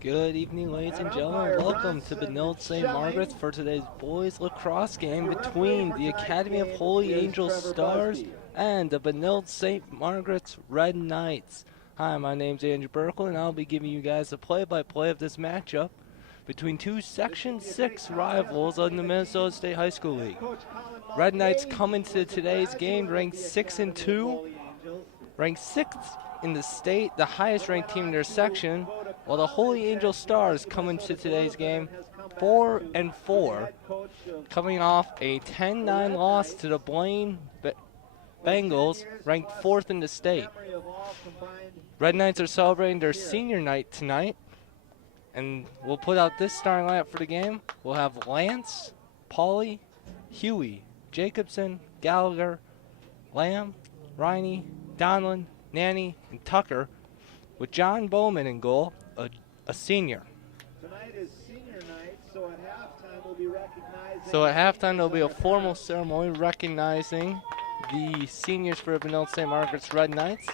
Good evening, ladies and gentlemen. Welcome to Benilde St. Margaret's for today's boys lacrosse game between the Academy of Holy Angels Stars and the Benilde St. Margaret's Red Knights. Hi, my name's Andrew Burkle, and I'll be giving you guys the play-by-play of this matchup between two Section 6 rivals in the Minnesota State High School League. Red Knights come into today's game ranked 6-2, ranked 6th in the state, the highest ranked team in their section, while the Holy Angel Stars come into today's game 4-4, coming off a 10-9 loss to the Blaine Bengals, ranked 4th in the state. Red Knights are celebrating their senior night tonight, and we'll put out this starting lineup for the game. We'll have Lance, Pauly, Huey, Jacobson, Gallagher, Lamb, Riney, Donlin, Nanny, and Tucker, with John Bowman in goal, a senior. Tonight is senior night, so at halftime we'll be recognizing. So at halftime there'll be a formal ceremony recognizing the seniors for Benilde St. Margaret's Red Knights.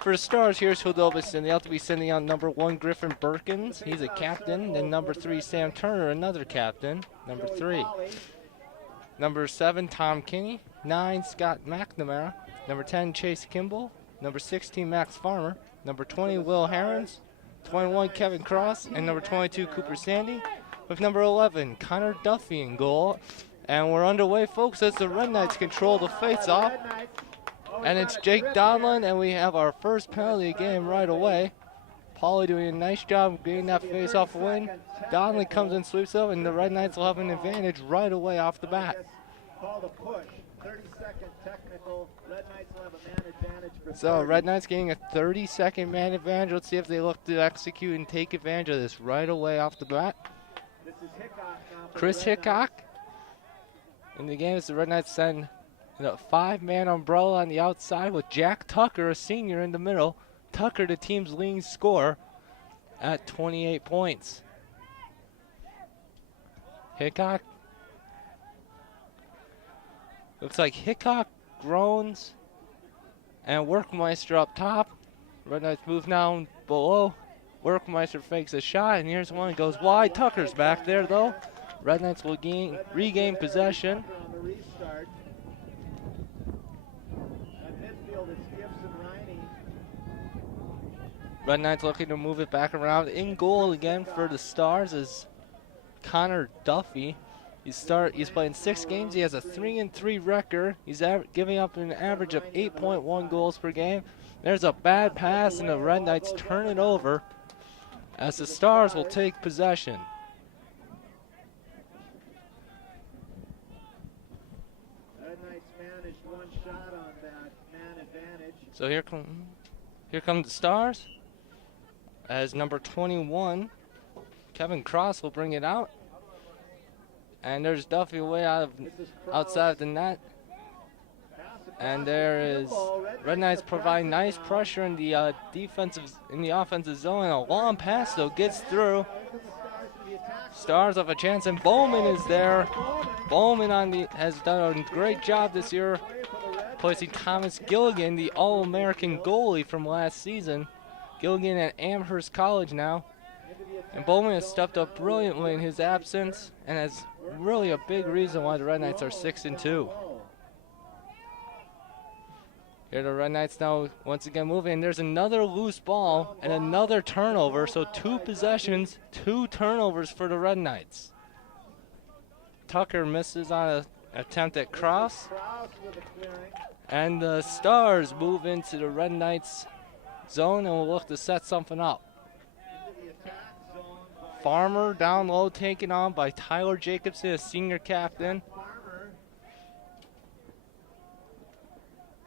For the Stars, here's who they'll be sending out. To be sending out number 1, Griffin Birkins. He's a captain. Then number 3, Sam Turner, another captain. Number 3. Number 7, Tom Kinney. 9, Scott McNamara. Number 10, Chase Kimball. Number 16, Max Farmer. Number 20, Will Herons. 21, Kevin Cross. And number 22, Cooper Sandy. With number 11, Connor Duffy in goal. And we're underway, folks, as the Red Knights control the face-off. And it's Jake Donlin, and we have our first penalty game right away. Pauly doing a nice job of getting that face-off win. Donlin comes and sweeps up, and the Red Knights will have an advantage right away off the bat. Call the push. 30-second technical. Red Knights will have a man advantage for So Red Knights getting a 30-second man advantage. Let's see if they look to execute and take advantage of this right away off the bat. This is Hickok now. Chris Hickok in the game as the Red Knights send a 5-man umbrella on the outside with Jack Tucker, a senior, in the middle. Tucker, the team's leading scorer, at 28 points. Hickok. Looks like Hickok, Groans, and Workmeister up top. Red Knights move now below. Workmeister fakes a shot, and here's one that goes wide. Tucker's back there, though. Red Knights will regain possession. Red Knights looking to move it back around. In goal again for the Stars is Connor Duffy. He's playing 6 games. He has a 3-3 record. He's giving up an average of 8.1 goals per game. There's a bad pass, and the Red Knights turn it over as the Stars will take possession. Red Knights managed one shot on that man advantage. So here come the Stars, as number 21, Kevin Cross, will bring it out. And there's Duffy way outside of the net. And there is Red Knights providing nice pressure in the offensive zone. And a long pass though gets through. Stars have a chance, and Bowman is there. Bowman has done a great job this year, placing Thomas Gilligan, the All-American goalie from last season. Gilligan at Amherst College now. And Bowman has stepped up brilliantly in his absence, and has really a big reason why the Red Knights are 6-2. Here the Red Knights now once again moving, and there's another loose ball and another turnover. So 2 possessions, 2 turnovers for the Red Knights. Tucker misses on an attempt at cross. And the Stars move into the Red Knights zone and will look to set something up. Farmer down low, taken on by Tyler Jacobson, a senior captain.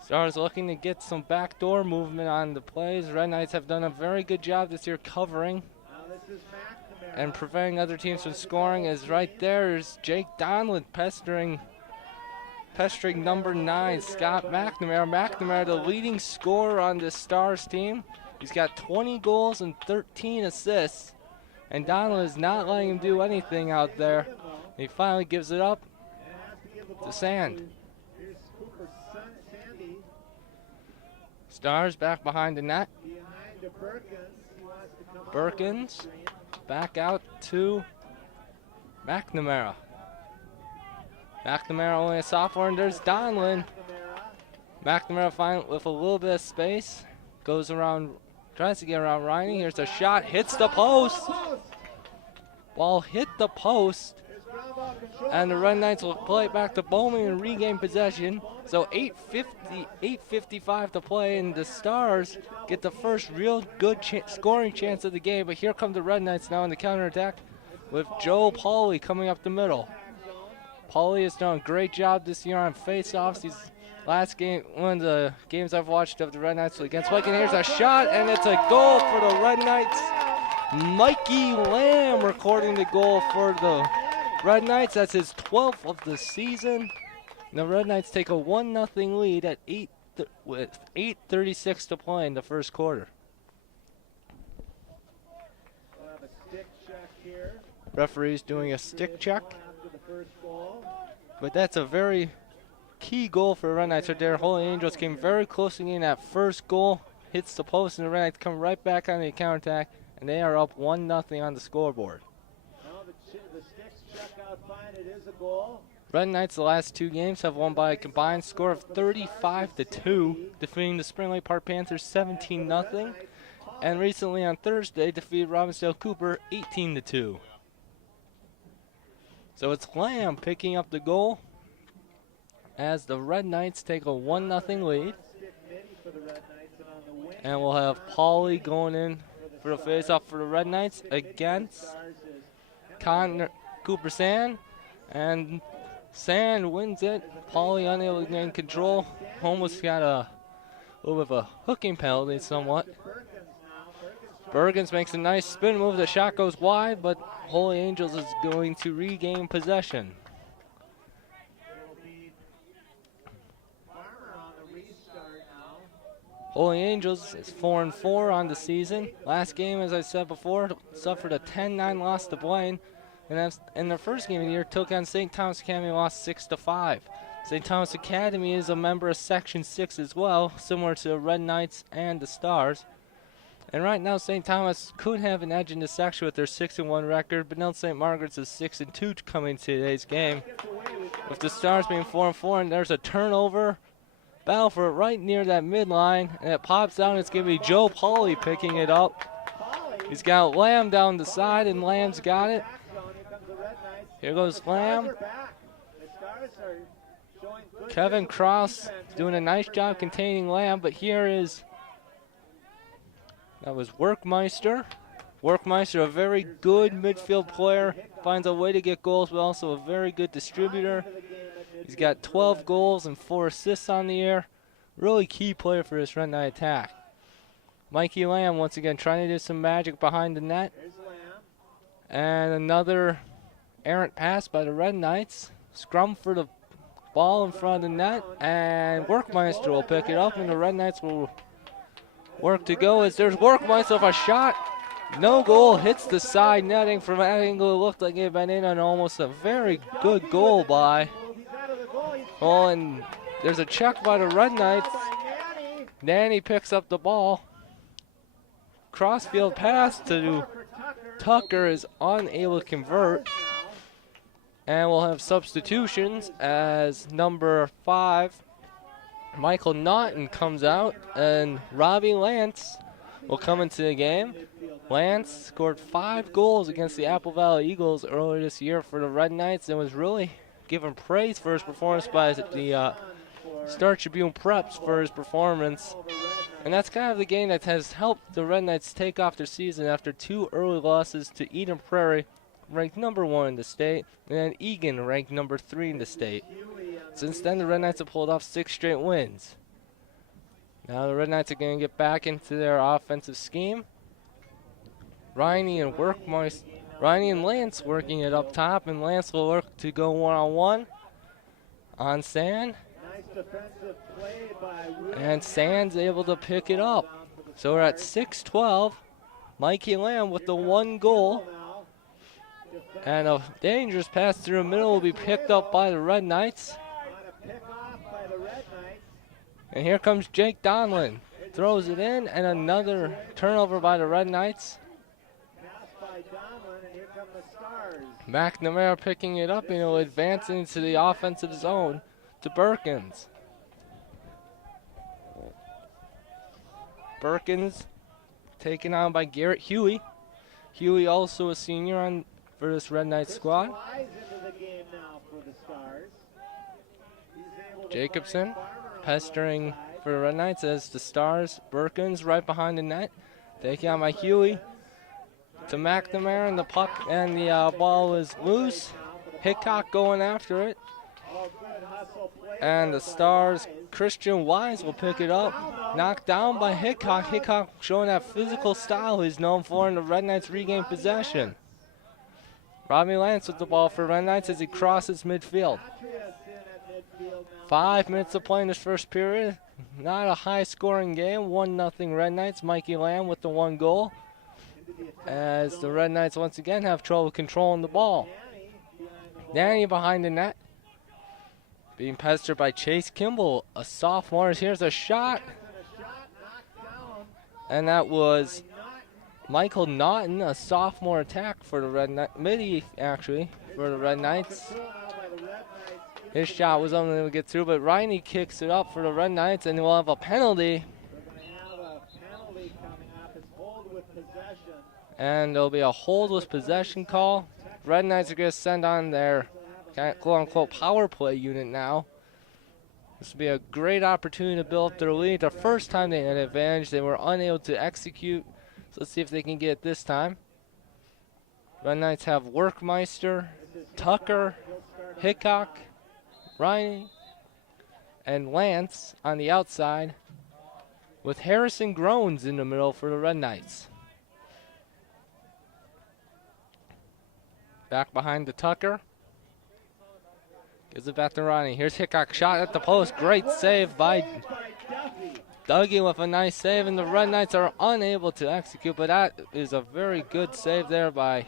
Stars looking to get some backdoor movement on the plays. Red Knights have done a very good job this year covering and preventing other teams from scoring, as right there is Jake Donlin pestering number 9, Scott McNamara. McNamara, the leading scorer on this Stars team. He's got 20 goals and 13 assists. And Donlin is not letting him do anything out there. He finally gives it up to Sand. Stars back behind the net. Birkins back out to McNamara. McNamara only a sophomore, and there's Donlin. McNamara finally with a little bit of space. Goes around, tries to get around Riney. Here's a shot, hits the post. Ball hit the post. And the Red Knights will play it back to Bowman and regain possession. So 8:55 to play, and the Stars get the first real good scoring chance of the game. But here come the Red Knights now in the counterattack with Joe Pauly coming up the middle. Pauly has done a great job this year on faceoffs. He's last game, one of the games I've watched of the Red Knights against Mike, and here's a shot, and it's a goal for the Red Knights. Mikey Lamb recording the goal for the Red Knights. That's his 12th of the season. And the Red Knights take a 1-0 lead at with 8:36 to play in the first quarter. We'll have a stick check here. Referee's doing a stick check. But that's a very key goal for the Red Knights right there. Holy Angels came very close to getting that first goal. Hits the post, and the Red Knights come right back on the counterattack, and they are up 1-0 on the scoreboard. Now the sticks check out fine. It is a goal. Red Knights the last two games have won by a combined score of 35-2, defeating the Spring Lake Park Panthers 17-0, and recently on Thursday defeated Robbinsdale Cooper 18-2. So it's Lamb picking up the goal as the Red Knights take a 1-0 lead. And we'll have Pauly going in for the face-off for the Red Knights against Cooper Sand. And Sand wins it. Pauly unable to gain control. Almost got a little bit of a hooking penalty somewhat. Bergens makes a nice spin move. The shot goes wide, but Holy Angels is going to regain possession. Holy Angels is 4-4 on the season. Last game, as I said before, suffered a 10-9 loss to Blaine. And that's in their first game of the year, took on St. Thomas Academy, lost 6-5. St. Thomas Academy is a member of Section 6 as well, similar to the Red Knights and the Stars. And right now, St. Thomas could have an edge in this section with their 6-1 record. Benilde St. Margaret's is 6-2 coming to today's game. With the Stars being 4-4, and there's a turnover. Battle for it right near that midline, and it pops out, and it's going to be Joe Pauly picking it up. He's got Lamb down the side, and Lamb's got it. Here goes Lamb. Kevin Cross doing a nice job containing Lamb, but that was Workmeister. Workmeister, a very good midfield player, finds a way to get goals, but also a very good distributor. He's got 12 goals and 4 assists on the year. Really key player for this Red Knight attack. Mikey Lamb once again trying to do some magic behind the net. And another errant pass by the Red Knights. Scrum for the ball in front of the net, and Workmeister will pick it up, and the Red Knights will work to go as there's Workmeister with a shot. No goal, hits the side netting. From that angle, it looked like it had been in on almost a very good goal by. Oh, and there's a check by the Red Knights. Nanny picks up the ball. Crossfield pass to Tucker is unable to convert. And we'll have substitutions as number 5, Michael Naughton comes out, and Robbie Lance will come into the game. Lance scored 5 goals against the Apple Valley Eagles earlier this year for the Red Knights and was really given praise for his performance by the Star Tribune Preps for his performance. And that's kind of the game that has helped the Red Knights take off their season after 2 early losses to Eden Prairie, ranked number 1 in the state, and then Egan, ranked number 3 in the state. Since then, the Red Knights have pulled off 6 straight wins. Now the Red Knights are going to get back into their offensive scheme. Riney and Lance working it up top, and Lance will work to go one-on-one on Sand. And Sand's able to pick it up. So we're at 6-12. Mikey Lamb with the 1 goal. And a dangerous pass through the middle will be picked up by the Red Knights. And here comes Jake Donlin. Throws it in, and another turnover by the Red Knights. come the Stars. McNamara picking it up and he'll advance into the offensive zone to Perkins. Perkins taken on by Garrett Huey. Huey also a senior for this Red Knights squad. Into the game now for the Stars. Jacobson pestering for the Red Knights as the Stars. Perkins right behind the net. Taken on by Huey to McNamara, and the puck and the ball is loose. Hickok going after it. And the Stars, Christian Wise will pick it up. Knocked down by Hickok. Hickok showing that physical style he's known for, and the Red Knights regain possession. Robbie Lance with the ball for Red Knights as he crosses midfield. 5 minutes of play in this first period. Not a high-scoring game. 1-0 Red Knights. Mikey Lamb with the 1 goal. As the Red Knights once again have trouble controlling the ball. Danny behind the net. Being pestered by Chase Kimball, a sophomore. Here's a shot. And that was Michael Naughton, a sophomore attack for the Red Knights. Midi, actually, for the Red Knights. His shot was unable to get through, but Riney kicks it up for the Red Knights, and we'll have a penalty. And there'll be a hold with possession call. Red Knights are going to send on their quote-unquote power play unit now. This will be a great opportunity to build up their lead. The first time they had an advantage, they were unable to execute. So let's see if they can get it this time. Red Knights have Workmeister, Tucker, Hickok, Riney, and Lance on the outside, with Harrison Groans in the middle for the Red Knights. Back behind the Tucker. Gives it back to Ronnie. Here's Hickok, shot at the post. Great save by Dougie with a nice save, and the Red Knights are unable to execute, but that is a very good save there by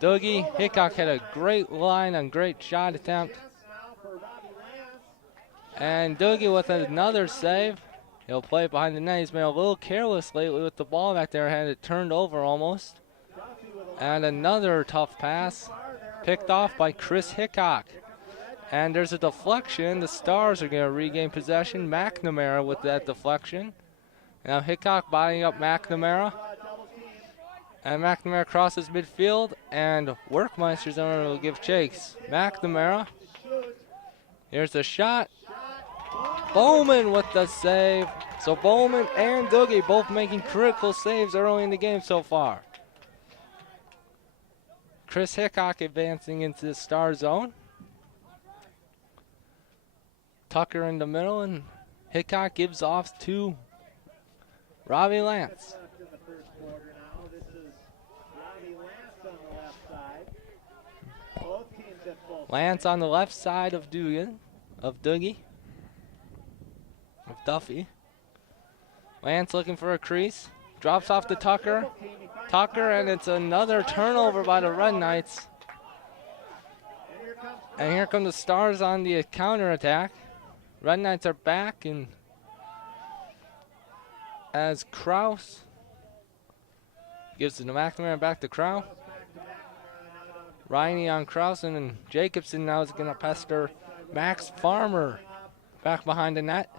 Dougie. Hickok had a great line and great shot attempt. And Dougie with another save. He'll play it behind the net. He's been a little careless lately with the ball back there. Had it turned over almost. And another tough pass picked off by Chris Hickok. And there's a deflection. The Stars are going to regain possession. McNamara with that deflection. Now Hickok bodying up McNamara. And McNamara crosses midfield. And Workmeister's owner will give chase. McNamara. Here's the shot. Bowman with the save. So Bowman and Dougie both making critical saves early in the game so far. Chris Hickok advancing into the Star zone. Tucker in the middle, and Hickok gives off to Robbie Lance. Lance on the left side of Dougie. Of Duffy. Lance looking for a crease. Drops off to Tucker. Tucker, and it's another turnover by the Red Knights. And here come the Stars on the counterattack. Red Knights are back, and as Kraus gives it to McNamara, back to Kraus. Riney on Kraus, and then Jacobson now is going to pester Max Farmer back behind the net.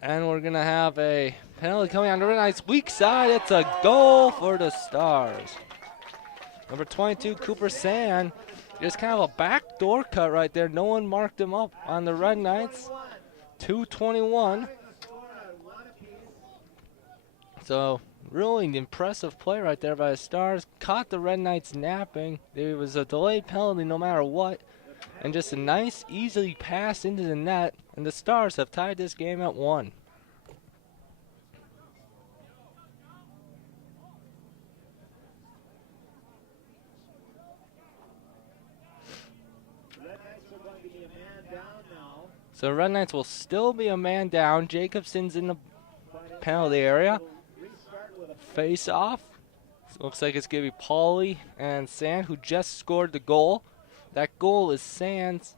And we're going to have a penalty coming on the Red Knights' weak side. It's a goal for the Stars. Number 22, Cooper Sand. Just kind of a backdoor cut right there. No one marked him up on the Red Knights. 2:21. So really impressive play right there by the Stars. Caught the Red Knights napping. There was a delayed penalty no matter what. And just a nice, easy pass into the net. And the Stars have tied this game at 1. So Red Knights will still be a man down. Jacobson's in the penalty area. Face off. Looks like it's going to be Pauly and Sand who just scored the goal. That goal is Sand's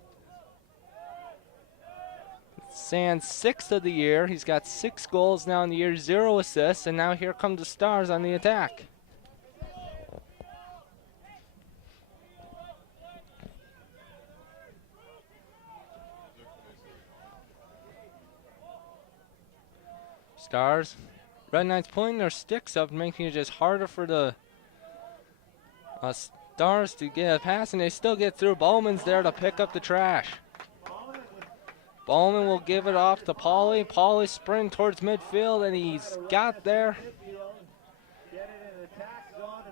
6th of the year. He's got 6 goals now in the year, 0 assists, and now here come the Stars on the attack. Stars. Red Knights pulling their sticks up, making it just harder for the Stars to get a pass, and they still get through. Bowman's there to pick up the trash. Bowman will give it off to Pauly. Pauly sprint towards midfield, and he's got there.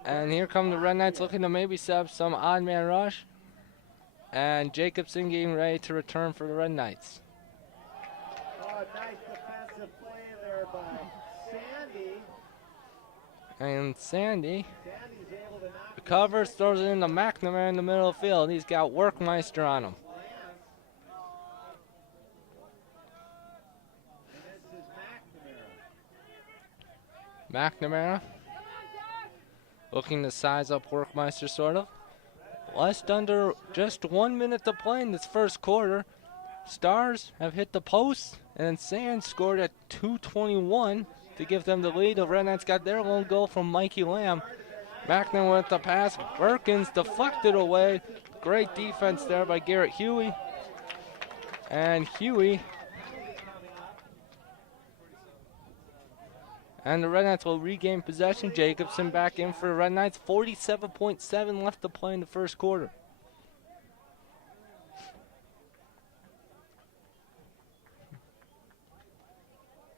And here come the Red Knights looking to maybe set up some odd man rush. And Jacobson getting ready to return for the Red Knights. Oh, nice defensive play there by Sandy. And Sandy Sandy's able to knock recovers, throws it into McNamara in the middle of the field. He's got Workmeister on him. And this is McNamara. McNamara looking to size up Workmeister, sort of. Just 1 minute to play in this first quarter. Stars have hit the post, and Sands scored at 2:21 to give them the lead. The Red Knights got their lone goal from Mikey Lamb. McNamara with the pass. Perkins deflected away. Great defense there by Garrett Huey. And Huey. And the Red Knights will regain possession. Jacobson back in for the Red Knights. 47.7 left to play in the first quarter.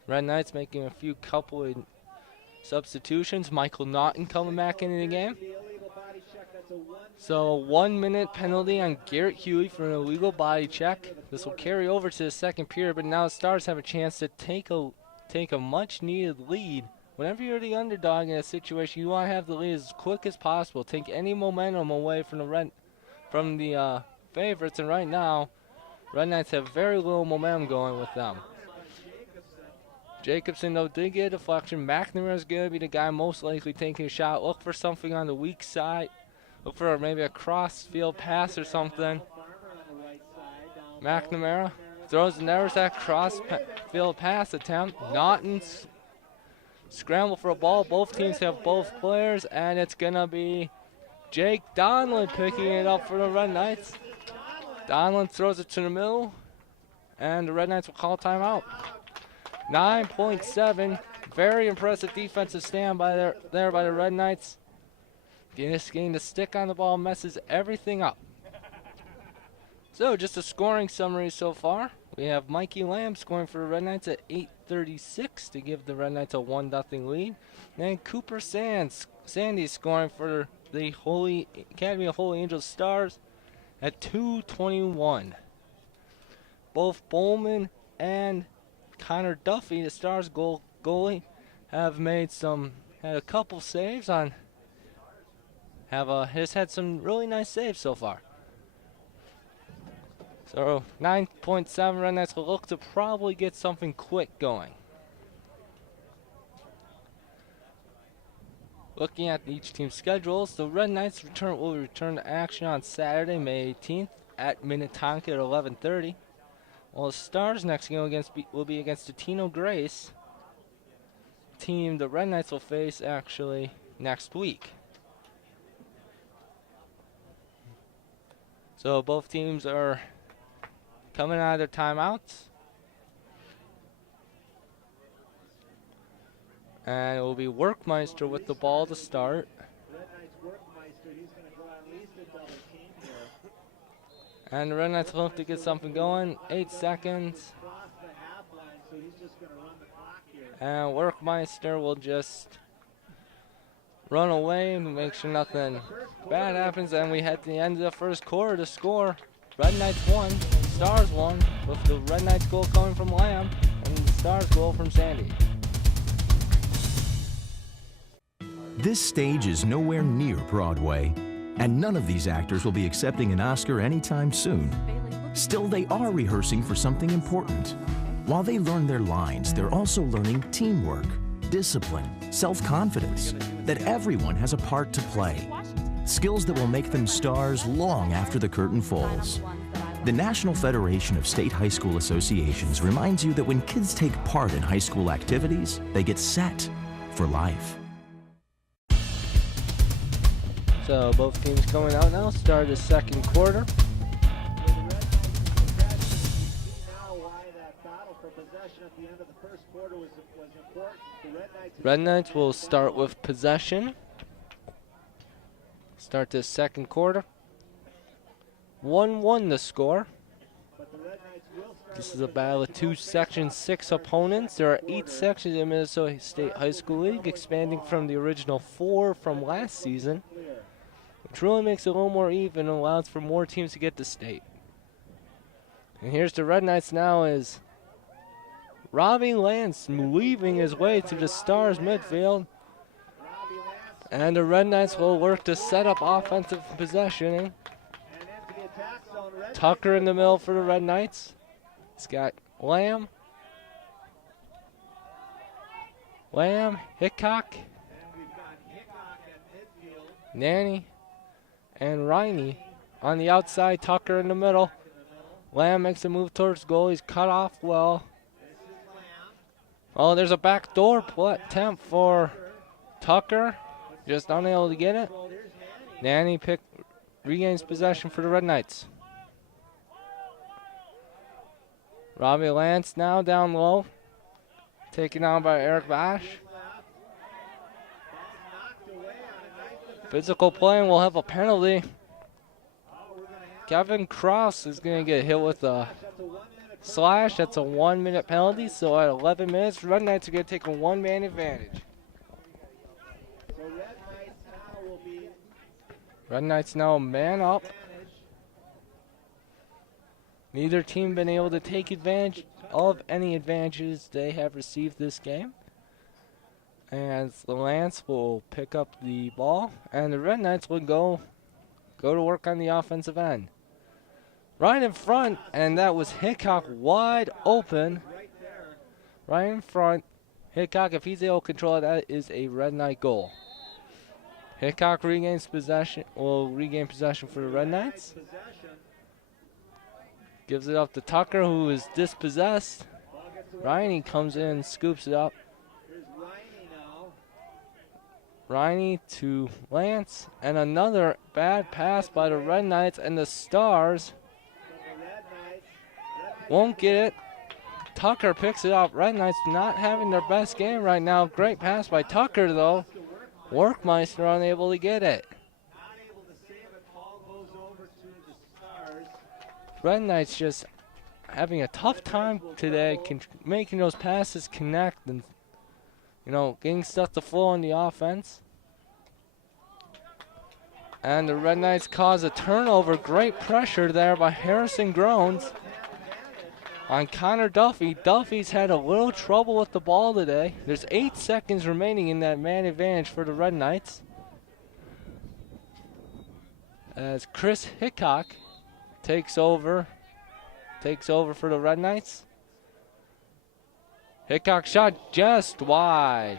Red Knights making a few couple of substitutions. Michael Naughton coming back into the game. So a 1 minute penalty on Garrett Huey for an illegal body check. This will carry over to the second period, but now the Stars have a chance to take a much needed lead. Whenever you're the underdog in a situation, you want to have the lead as quick as possible. Take any momentum away from the favorites, and right now, Red Knights have very little momentum going with them. Jacobson, though, did get a deflection. McNamara is going to be the guy most likely taking a shot. Look for something on the weak side. Look for maybe a cross-field pass or something. McNamara throws, there's that cross-field pass attempt. Naughton's scramble for a ball. Both teams have both players, and it's going to be Jake Donlin picking it up for the Red Knights. Donlin throws it to the middle, and the Red Knights will call timeout. 9.7. Very impressive defensive stand by there by the Red Knights. Just getting the stick on the ball messes everything up. So just a scoring summary so far. We have Mikey Lamb scoring for the Red Knights at 8:36 to give the Red Knights a 1-0 lead. And Cooper Sandy scoring for the Academy of Holy Angels Stars at 2:21. Both Bowman and Connor Duffy, the Stars goalie, have had a couple saves on. Has had some really nice saves so far. So 9.7. Red Knights will look to probably get something quick going. Looking at each team's schedules, the Red Knights will return to action on Saturday, May 18th at Minnetonka at 11:30. Well, the Stars' next game will be against the Tino Grace team the Red Knights will face actually next week. So both teams are coming out of their timeouts. And it will be Workmeister with the ball to start. Red Knights Workmeister, he's going to go at least a double team here. And the Red Knights will have to get something going. 8 seconds. Cross the half line, so he's just going to run the clock here. And Workmeister will just run away and make sure nothing bad happens. And we head to the end of the first quarter to score. Red Knights 1, Stars 1, with the Red Knights goal coming from Lamb and the Stars goal from Sandy. This stage is nowhere near Broadway, and none of these actors will be accepting an Oscar anytime soon. Still, they are rehearsing for something important. While they learn their lines, they're also learning teamwork, discipline, self-confidence, that everyone has a part to play. Skills that will make them stars long after the curtain falls. The National Federation of State High School Associations reminds you that when kids take part in high school activities, they get set for life. So both teams coming out now, start the second quarter. Now why that battle for possession at the end of the first quarter was important. The Red Knights will start with possession. Start this second quarter. 1-1 the score. This is a battle of two Section 6 opponents. There are 8 sections in Minnesota State High School League, expanding from the original 4 from last season, which really makes it a little more even and allows for more teams to get to state. And here's the Red Knights now as Robbie Lance weaving his way to the Stars midfield. And the Red Knights will work to set up offensive possession. Tucker in the middle for the Red Knights. It's got Lamb, Hickok, Nanny, and Riney on the outside. Tucker in the middle. Lamb makes a move towards goal. He's cut off well. Oh, there's a backdoor attempt for Tucker. Just unable to get it. Nanny regains possession for the Red Knights. Robbie Lance now down low. Taken on by Eric Bash. Physical play and we'll have a penalty. Kevin Cross is going to get hit with a slash. That's a 1-minute penalty. So at 11 minutes, Red Knights are going to take a 1-man advantage. Red Knights now man up. Neither team been able to take advantage of any advantages they have received this game. And the Lance will pick up the ball, and the Red Knights will go to work on the offensive end. Right in front, and that was Hickok wide open. Right in front. Hickok, if he's able to control it, that is a Red Knight goal. Hickok regains possession, will regain possession for the Red Knights. Gives it up to Tucker, who is dispossessed. Riney comes in and scoops it up. Riney to Lance, and another bad pass by the Red Knights, and the Stars won't get it. Tucker picks it up. Red Knights not having their best game right now. Great pass by Tucker, though. Workmeister unable to get it. Red Knights just having a tough time today, making those passes connect and, getting stuff to flow on the offense. And the Red Knights cause a turnover. Great pressure there by Harrison Groans on Connor Duffy. Duffy's had a little trouble with the ball today. There's 8 seconds remaining in that man advantage for the Red Knights. As Chris Hickok takes over for the Red Knights. Hickok shot just wide.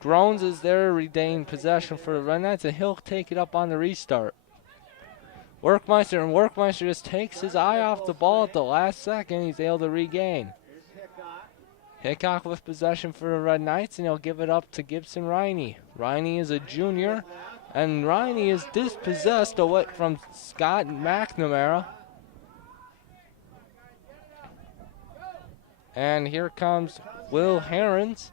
Groans is there, regain possession for the Red Knights, and he'll take it up on the restart. Workmeister just takes his eye off the ball at the last second. He's able to regain. Hickok with possession for the Red Knights, and he'll give it up to Gibson Riney. Riney is a junior, and Riney is dispossessed away from Scott McNamara. And here comes Will Herons.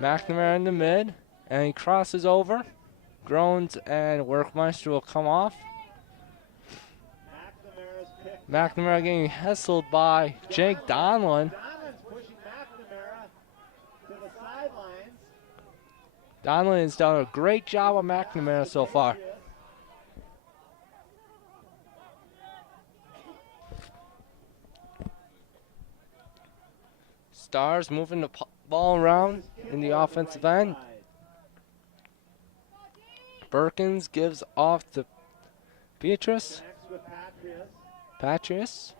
McNamara in the mid, and he crosses over. Groans and Workmeister will come off. McNamara getting hustled by Jake Donlin. Donlin has done a great job on McNamara so far. Stars moving the ball around in the offensive end. Perkins gives off to Beatrice. Patrius.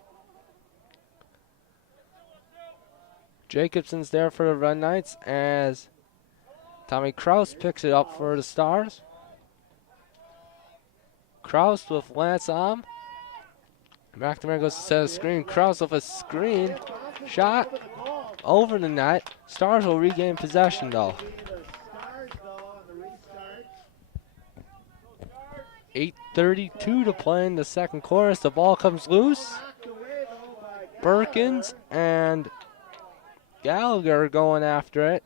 Jacobson's there for the Red Knights as Tommy Kraus picks it up for the Stars. Kraus with Lance on. McNamara goes to set a screen. Kraus with a screen shot over the net. Stars will regain possession though. 8:32 to play in the second quarter as the ball comes loose. Perkins and Gallagher going after it.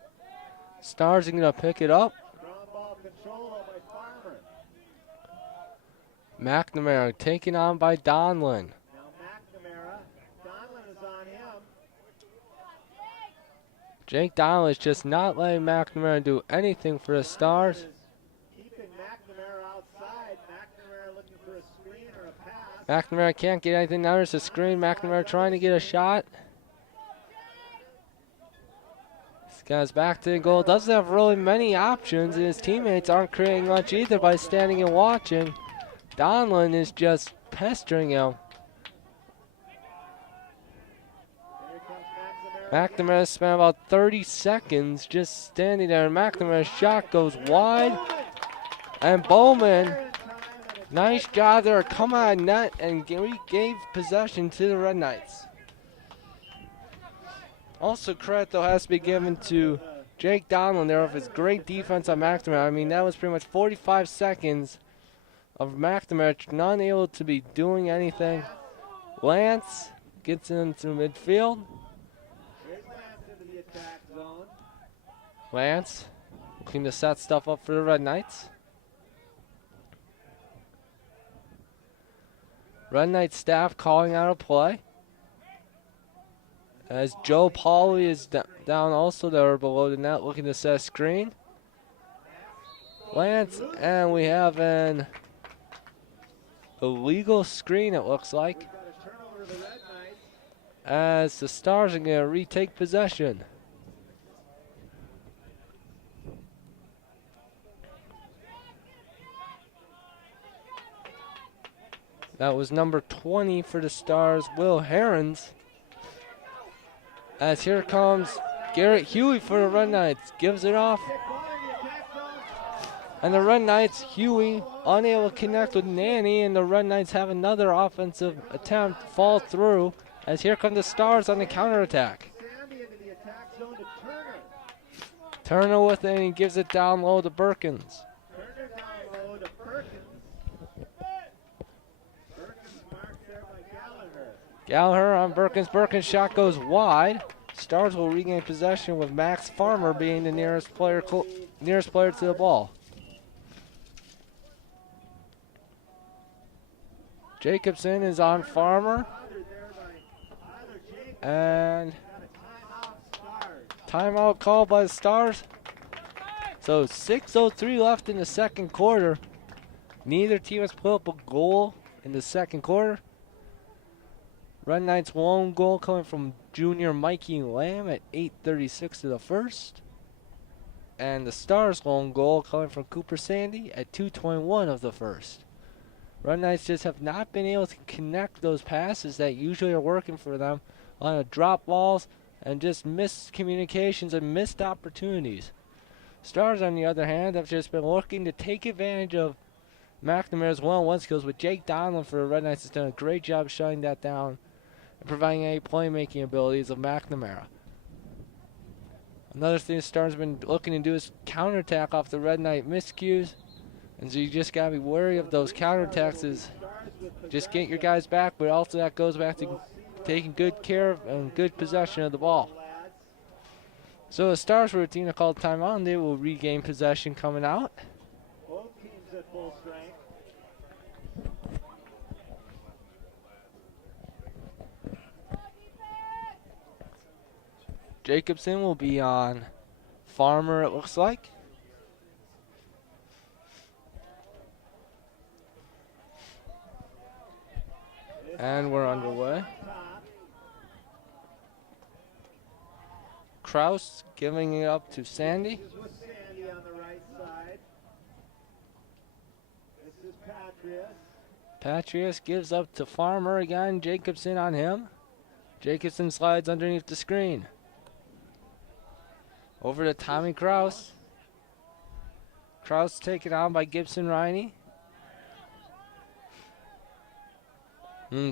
Stars are going to pick it up. Strong ball control by Farmer. McNamara taken on by Donlin. Now McNamara. Donlin is on him. Jake Donlin is just not letting McNamara do anything for the Stars. Donlin is keeping McNamara outside. McNamara looking for a screen or a pass. McNamara can't get anything. Now there's a screen. McNamara trying to get a shot. This guy's back to the goal. Doesn't have really many options, and his teammates aren't creating much either by standing and watching. Donlin is just pestering him. Here comes McNamara. McNamara spent about 30 seconds just standing there, and McNamara's shot goes wide. And Bowman, nice job there, come on net, and gave possession to the Red Knights. Also credit though has to be given to Jake Donlin there of his great defense on McNamara. I mean, that was pretty much 45 seconds of McNamara not able to be doing anything. Lance gets into midfield. Here's Lance into the attack zone. Lance looking to set stuff up for the Red Knights. Red Knight staff calling out a play. As Joe Pauley is down also there below the net looking to set a screen. Lance, and we have an illegal screen it looks like. We've got a turnover to the Red Knights. As the Stars are going to retake possession. That was number 20 for the Stars, Will Herons. As here comes Garrett Huey for the Red Knights. Gives it off. Kick ball in the attack zone. And the Red Knights, Huey, unable to connect with Nanny. And the Red Knights have another offensive attempt fall through. As here come the Stars on the counterattack. Sandy into the attack zone to Turner. Turner with it, and he gives it down low to Perkins. Turner down low to Perkins. Perkins marked there by Gallagher. Gallagher on Perkins. Perkins' shot goes wide. Stars will regain possession with Max Farmer being the nearest player to the ball. Jacobson is on Farmer. And timeout called by the Stars. So 6:03 left in the second quarter. Neither team has put up a goal in the second quarter. Red Knights' lone goal coming from junior Mikey Lamb at 8:36 of the first. And the Stars' lone goal coming from Cooper Sandy at 2:21 of the first. Red Knights just have not been able to connect those passes that usually are working for them. A lot of drop balls and just missed communications and missed opportunities. Stars, on the other hand, have just been looking to take advantage of McNamara's one-on-one skills, with Jake Donlin for the Red Knights has done a great job shutting that down and providing any playmaking abilities of McNamara. Another thing the Stars have been looking to do is counterattack off the Red Knight miscues. And so you just got to be wary of those counterattacks. Is just get your guys back, but also that goes back to taking good care of and good possession of the ball. So the Stars routine are called timeout, and they will regain possession coming out. Both teams at full strength. Jacobson will be on Farmer, it looks like. And we're underway. Kraus giving it up to Sandy. This is with Sandy on the right side. This is Patrius. Patrius gives up to Farmer again. Jacobson on him. Jacobson slides underneath the screen. Over to Tommy Kraus. Kraus taken on by Gibson Riney.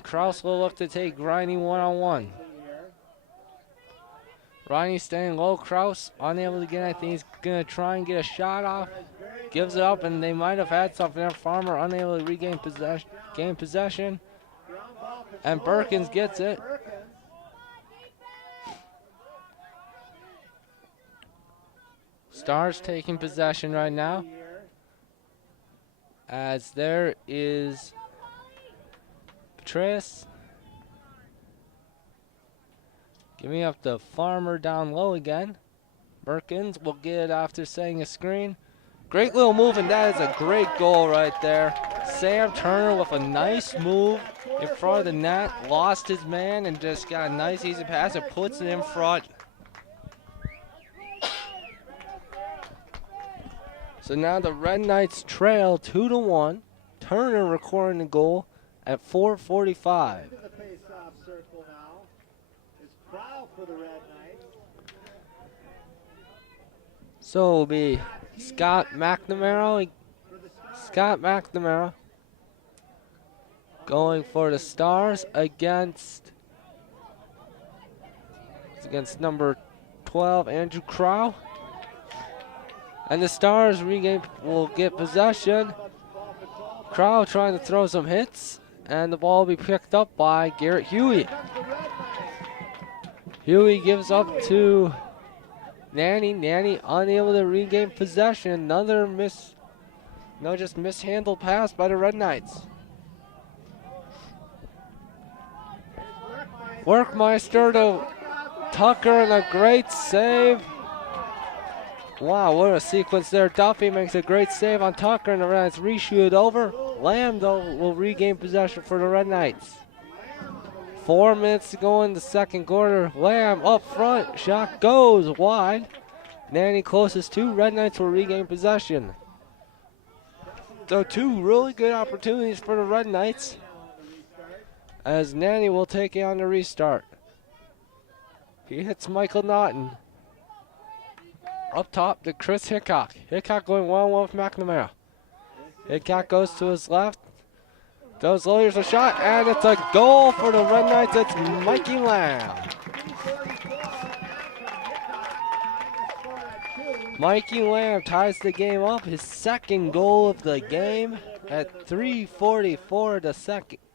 Kraus will look to take Riney one-on-one. Riney staying low. Kraus unable to get anything. He's going to try and get a shot off. Gives it up, and they might have had something there. Farmer unable to regain possession. And Perkins gets it. Stars taking possession right now. As there is Petraeus. Giving up the Farmer down low again. Perkins will get it after setting a screen. Great little move, and that is a great goal right there. Sam Turner with a nice move in front of the net. Lost his man and just got a nice easy pass and puts it in front. So now the Red Knights trail 2-1. Turner recording the goal at 4:45. Into the face-off circle now. It's Prowl for the Red Knights. So it will be Scott McNamara. Scott McNamara going for the Stars against number 12, Andrew Crow. And the Stars will get possession. Crow trying to throw some hits, and the ball will be picked up by Garrett Huey. Huey gives up to Nanny. Nanny unable to regain possession. Another mishandled pass by the Red Knights. Workmeister to Tucker, and a great save. Wow, what a sequence there. Duffy makes a great save on Tucker, and the Red Knights reshoot it over. Lamb, though, will regain possession for the Red Knights. 4 minutes to go in the second quarter. Lamb up front. Shot goes wide. Nanny closest to. Red Knights will regain possession. So 2 really good opportunities for the Red Knights, as Nanny will take it on the restart. He hits Michael Naughton. Up top to Chris Hickok. Hickok going 1-1 with McNamara. Hickok goes to his left. Those lawyers a shot, and it's a goal for the Red Knights. It's Mikey Lamb. Mikey Lamb ties the game up. His second goal of the game at 3:44 the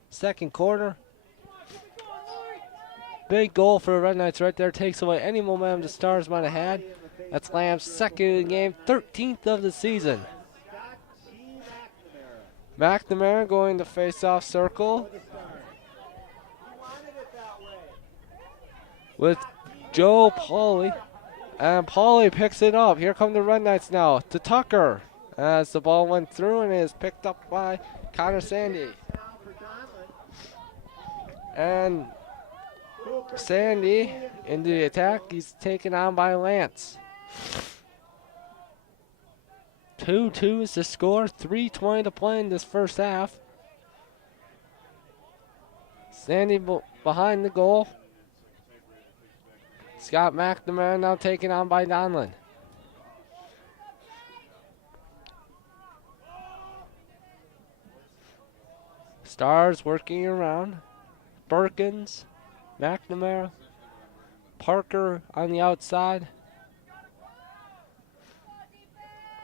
second quarter. Big goal for the Red Knights right there. Takes away any momentum the Stars might have had. That's Lamb's second of the game, 13th of the season. McNamara going to face-off circle with Joe Pauly. And Pauly picks it up. Here come the Red Knights now to Tucker, as the ball went through and is picked up by Connor Sandy. And Sandy in the attack. He's taken on by Lance. 2-2 is the score. 3:20 to play in this first half. Sandy behind the goal. Scott McNamara now taken on by Donlin. Stars working around. Perkins, McNamara, Parker on the outside.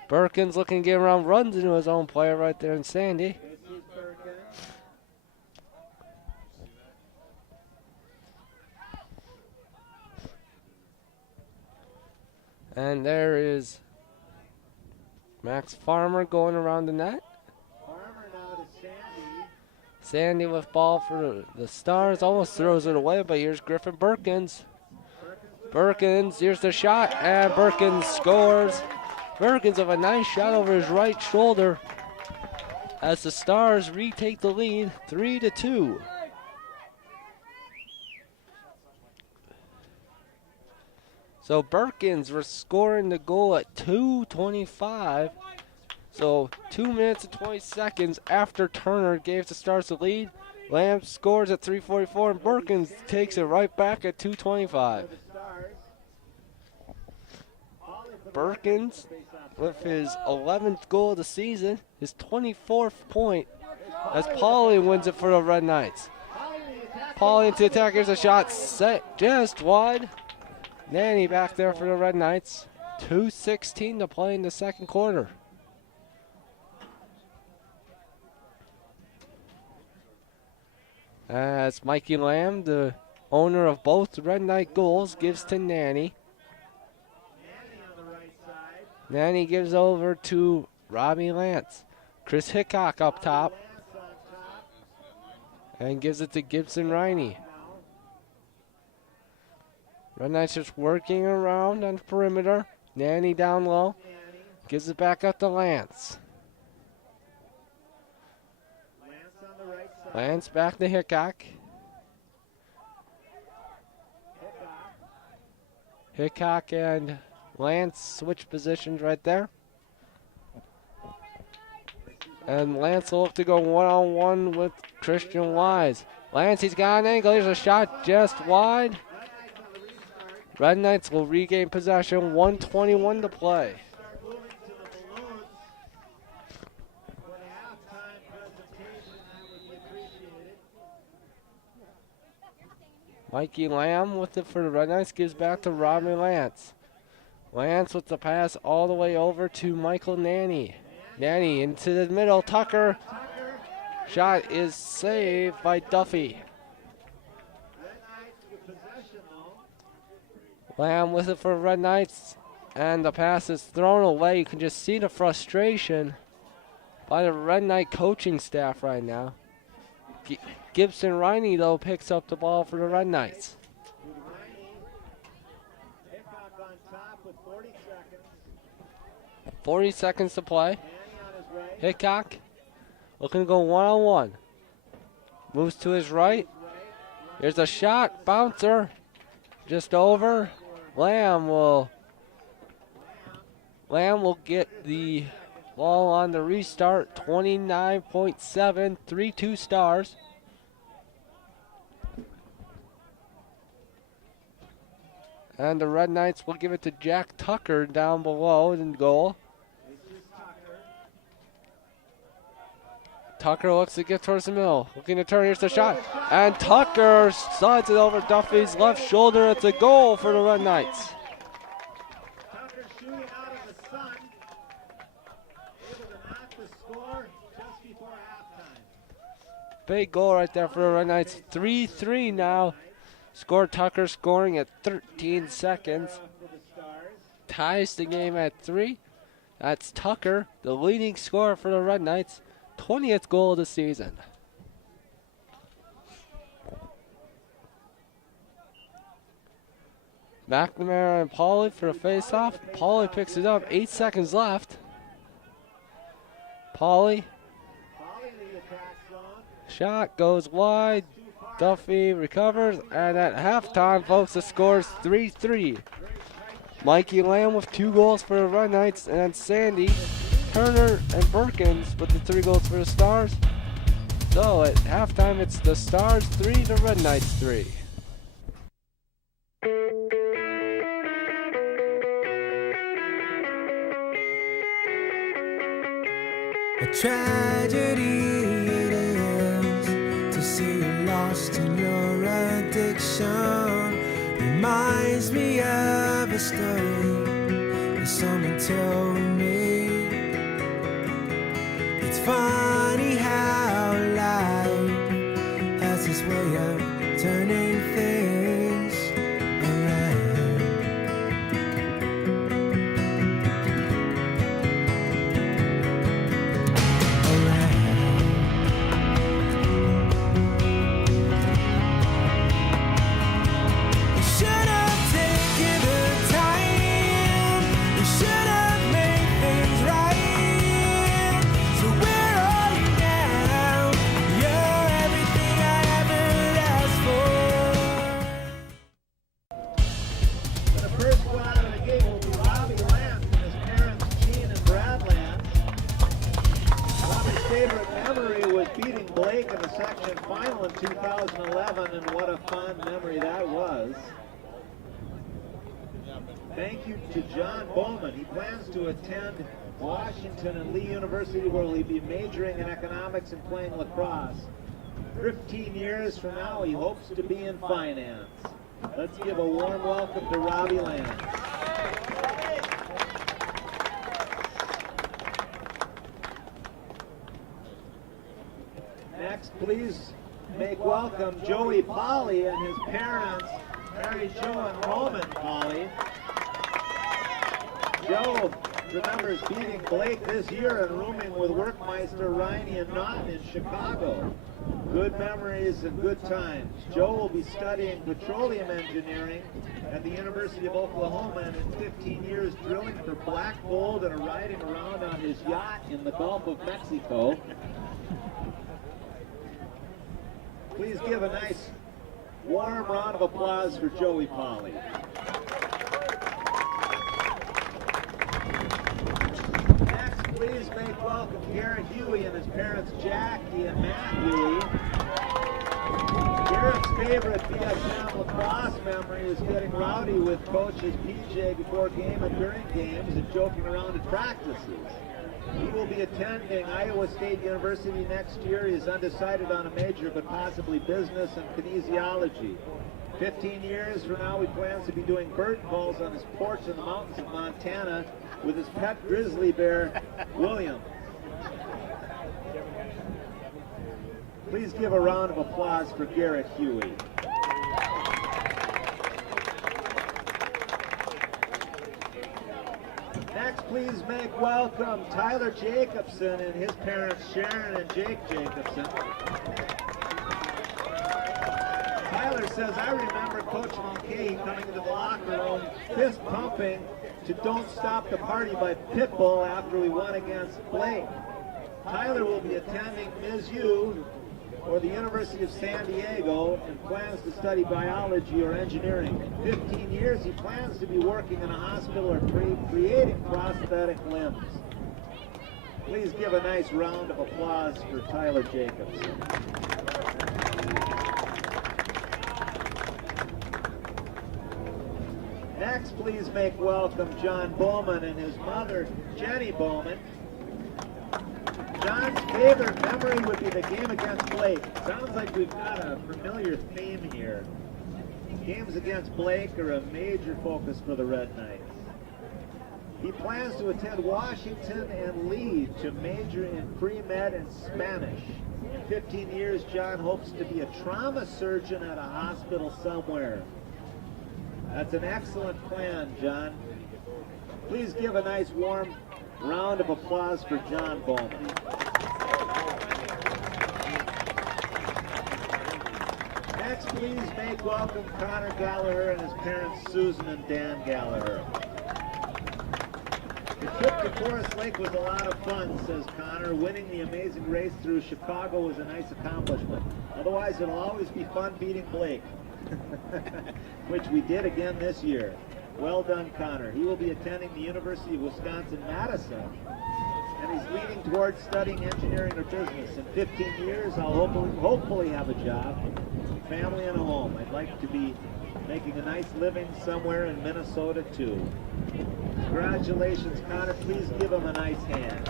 Perkins looking to get around, runs into his own player right there in Sandy. And there is Max Farmer going around the net. Farmer now to Sandy. Sandy with ball for the Stars, almost throws it away, but here's Griffin Perkins. Perkins, here's the shot, and Perkins scores. Perkins with a nice shot over his right shoulder as the Stars retake the lead, 3-2. So Perkins was scoring the goal at 2:25. So 2 minutes and 20 seconds after Turner gave the Stars the lead. Lamb scores at 3:44, and Perkins takes it right back at 2:25. Perkins with his 11th goal of the season, his 24th point, as Pauly wins it for the Red Knights. Pauly into attack, here's a shot set just wide. Nanny back there for the Red Knights. 2:16 to play in the second quarter. As Mikey Lamb, the owner of both Red Knight goals, gives to Nanny. Nanny on the right side. Nanny gives over to Robbie Lance. Chris Hickok up top. And gives it to Gibson Riney. Red Knights just working around on the perimeter. Nanny down low. Gives it back up to Lance. Lance back to Hickok. Hickok and Lance switch positions right there. And Lance will look to go one-on-one with Christian Wise. Lance, he's got an angle. Here's a shot just wide. Red Knights will regain possession. 1:21 to play. Mikey Lamb with it for the Red Knights. Gives back to Robbie Lance. Lance with the pass all the way over to Michael Nanny. Nanny into the middle. Tucker. Shot is saved by Duffy. Lamb with it for Red Knights. And the pass is thrown away. You can just see the frustration by the Red Knight coaching staff right now. Gibson Riney, though, picks up the ball for the Red Knights. 40 seconds to play. Hickok looking to go one-on-one. Moves to his right. There's a shot. Bouncer. Just over. Lamb will get the ball on the restart. 29.7. 3-2 Stars. And the Red Knights will give it to Jack Tucker down below in goal. Tucker looks to get towards the middle. Looking to turn. Here's the shot. And Tucker slides it over Duffy's left shoulder. It's a goal for the Red Knights. Tucker shooting out of the sun. Able to knock the score just before halftime. Big goal right there for the Red Knights. 3-3 now. Score Tucker scoring at 13 seconds. Ties the game at 3. That's Tucker, the leading scorer for the Red Knights. 20th goal of the season. McNamara and Pauly for a face-off. Pauly picks it up. 8 seconds left. Pauly. Shot goes wide. Duffy recovers. And at halftime, folks, the score is 3-3. Mikey Lamb with 2 goals for the Red Knights. And Sandy, Turner, and Perkins with the 3 goals for the Stars. So at halftime, it's the Stars 3, the Red Knights 3. A tragedy it is to see you lost in your addiction. Reminds me of a story that someone told me. It's funny how life has this way of turning things around. You should have taken the time. You should have made things right. So where are you now? You're everything I ever asked for. The first one out of the gate will be Robbie Lance and his parents, Gene and Brad Lance. Robbie's favorite memory was beating Blake in the section final in 2011, and what a fond memory that was. Thank you to John Bowman. He plans to attend Washington and Lee University, where he'll be majoring in economics and playing lacrosse. 15 years from now, he hopes to be in finance. Let's give a warm welcome to Robbie Lance. Next, please make welcome Joey Polly and his parents, Mary Jo and Roman Polly. Joe remembers beating Blake this year and rooming with Workmeister, Riney, and Naughton in Chicago. Good memories and good times. Joe will be studying petroleum engineering at the University of Oklahoma, and in 15 years drilling for black gold and riding around on his yacht in the Gulf of Mexico. Please give a nice warm round of applause for Joey Polly. Next, please make welcome Garrett Huey and his parents Jackie and Matt Huey. Garrett's favorite BSM lacrosse memory is getting rowdy with coaches PJ before game and during games and joking around at practices. He will be attending Iowa State University next year. He is undecided on a major, but possibly business and kinesiology. 15 years from now, he plans to be doing bird calls on his porch in the mountains of Montana with his pet grizzly bear, William. Please give a round of applause for Garrett Huey. Next, please make welcome Tyler Jacobson and his parents Sharon and Jake Jacobson. Tyler says, I remember Coach Mulcahy coming into the locker room fist pumping to Don't Stop the Party by Pitbull after we won against Blake. Tyler will be attending MSU or the University of San Diego and plans to study biology or engineering. In 15 years, he plans to be working in a hospital or creating prosthetic limbs. Please give a nice round of applause for Tyler Jacobson. Next, please make welcome John Bowman and his mother, Jenny Bowman. John's favorite memory would be the game against Blake. Sounds like we've got a familiar theme here. Games against Blake are a major focus for the Red Knights. He plans to attend Washington and Lee to major in pre-med and Spanish. In 15 years, John hopes to be a trauma surgeon at a hospital somewhere. That's an excellent plan, John. Please give a nice warm round of applause for John Bowman. Next, please make welcome Connor Gallagher and his parents Susan and Dan Gallagher. The trip to Forest Lake was a lot of fun, says Connor. Winning the amazing race through Chicago was a nice accomplishment. Otherwise, it'll always be fun beating Blake, which we did again this year. Well done, Connor. He will be attending the University of Wisconsin-Madison, and he's leaning towards studying engineering or business. In 15 years, I'll hopefully have a job, family, and a home. I'd like to be making a nice living somewhere in Minnesota, too. Congratulations, Connor. Please give him a nice hand.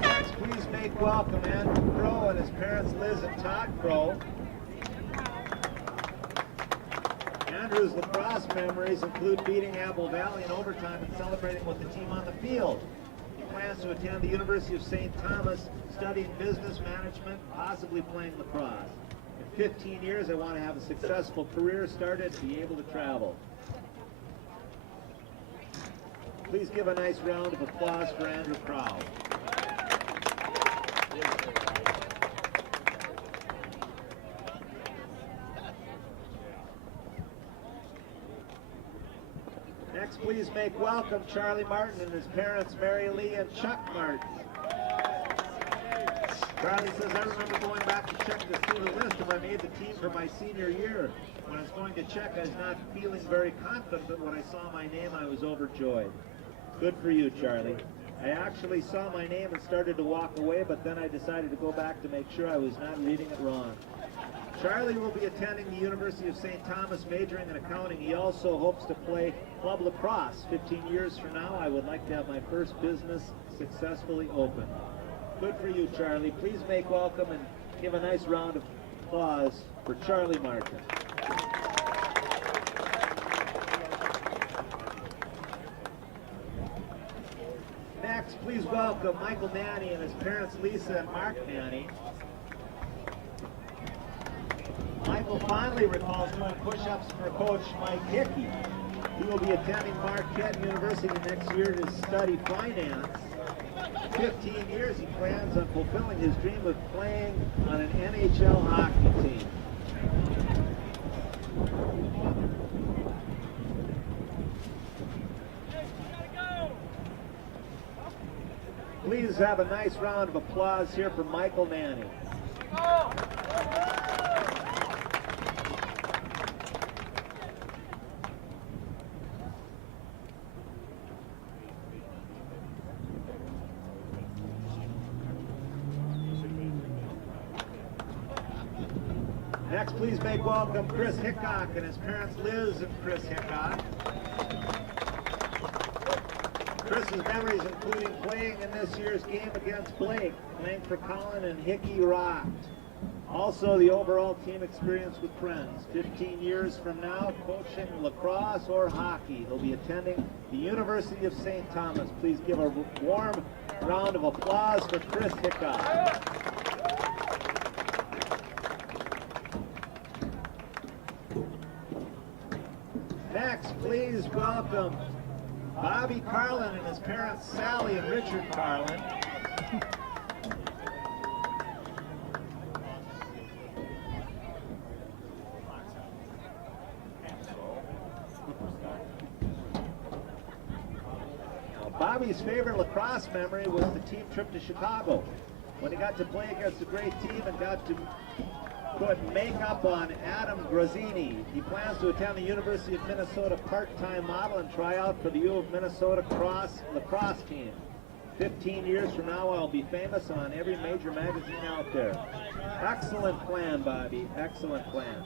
Next, please make welcome Andrew Crow and his parents Liz and Todd Crow. Andrew's lacrosse memories include beating Apple Valley in overtime and celebrating with the team on the field. He plans to attend the University of St. Thomas, studying business management, possibly playing lacrosse. In 15 years, I want to have a successful career started and be able to travel. Please give a nice round of applause for Andrew Crow. Next, please make welcome Charlie Martin and his parents Mary Lee and Chuck Martin. Charlie says, I remember going back to check the student list if I made the team for my senior year. When I was going to check, I was not feeling very confident, but when I saw my name, I was overjoyed. Good for you, Charlie. I actually saw my name and started to walk away, but then I decided to go back to make sure I was not reading it wrong. Charlie will be attending the University of St. Thomas, majoring in accounting. He also hopes to play club lacrosse. 15 years from now, I would like to have my first business successfully open. Good for you, Charlie. Please make welcome and give a nice round of applause for Charlie Martin. Next, please welcome Michael Nanny and his parents Lisa and Mark Nanny. Michael fondly recalls doing push-ups for Coach Mike Hickey. He will be attending Marquette University next year to study finance. 15 years he plans on fulfilling his dream of playing on an NHL hockey team. Please have a nice round of applause here for Michael Manning. Next, please make welcome Chris Hickok and his parents Liz and Chris Hickok. Chris's memories including playing in this year's game against Blake, playing for Colin and Hickey rocked. Also the overall team experience with friends. 15 years from now, coaching lacrosse or hockey. He'll be attending the University of St. Thomas. Please give a warm round of applause for Chris Hickok. Next, please welcome Bobby Carlin and his parents Sally and Richard Carlin. Bobby's favorite lacrosse memory was the team trip to Chicago, when he got to play against a great team and got to put makeup on Adam Grazzini. He plans to attend the University of Minnesota part-time model and try out for the U of Minnesota lacrosse team. 15 years from now, I'll be famous on every major magazine out there. Excellent plan, Bobby. Excellent plan.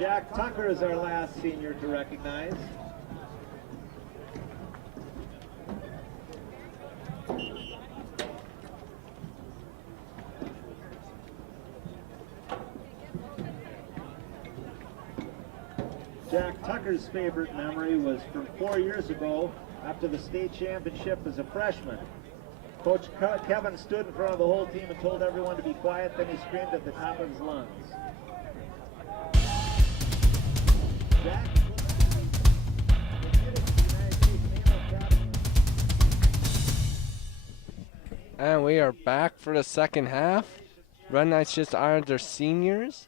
Jack Tucker is our last senior to recognize. Jack Tucker's favorite memory was from 4 years ago after the state championship as a freshman. Coach Kevin stood in front of the whole team and told everyone to be quiet, then he screamed at the top of his lungs. Jack and we are back for the second half. Red Knights just honored their seniors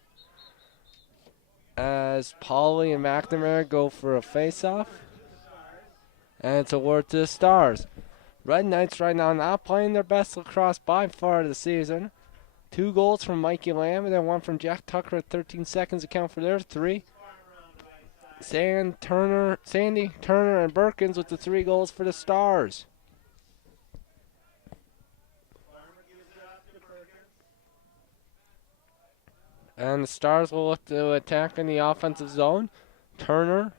as Pauly and McNamara go for a face-off. And it's awarded to the Stars. Red Knights right now not playing their best lacrosse by far of the season. 2 goals from Mikey Lamb and then 1 from Jack Tucker at 13 seconds account for their 3. Sandy, Turner, and Berkins with the 3 goals for the Stars. And the Stars will look to attack in the offensive zone. Turner,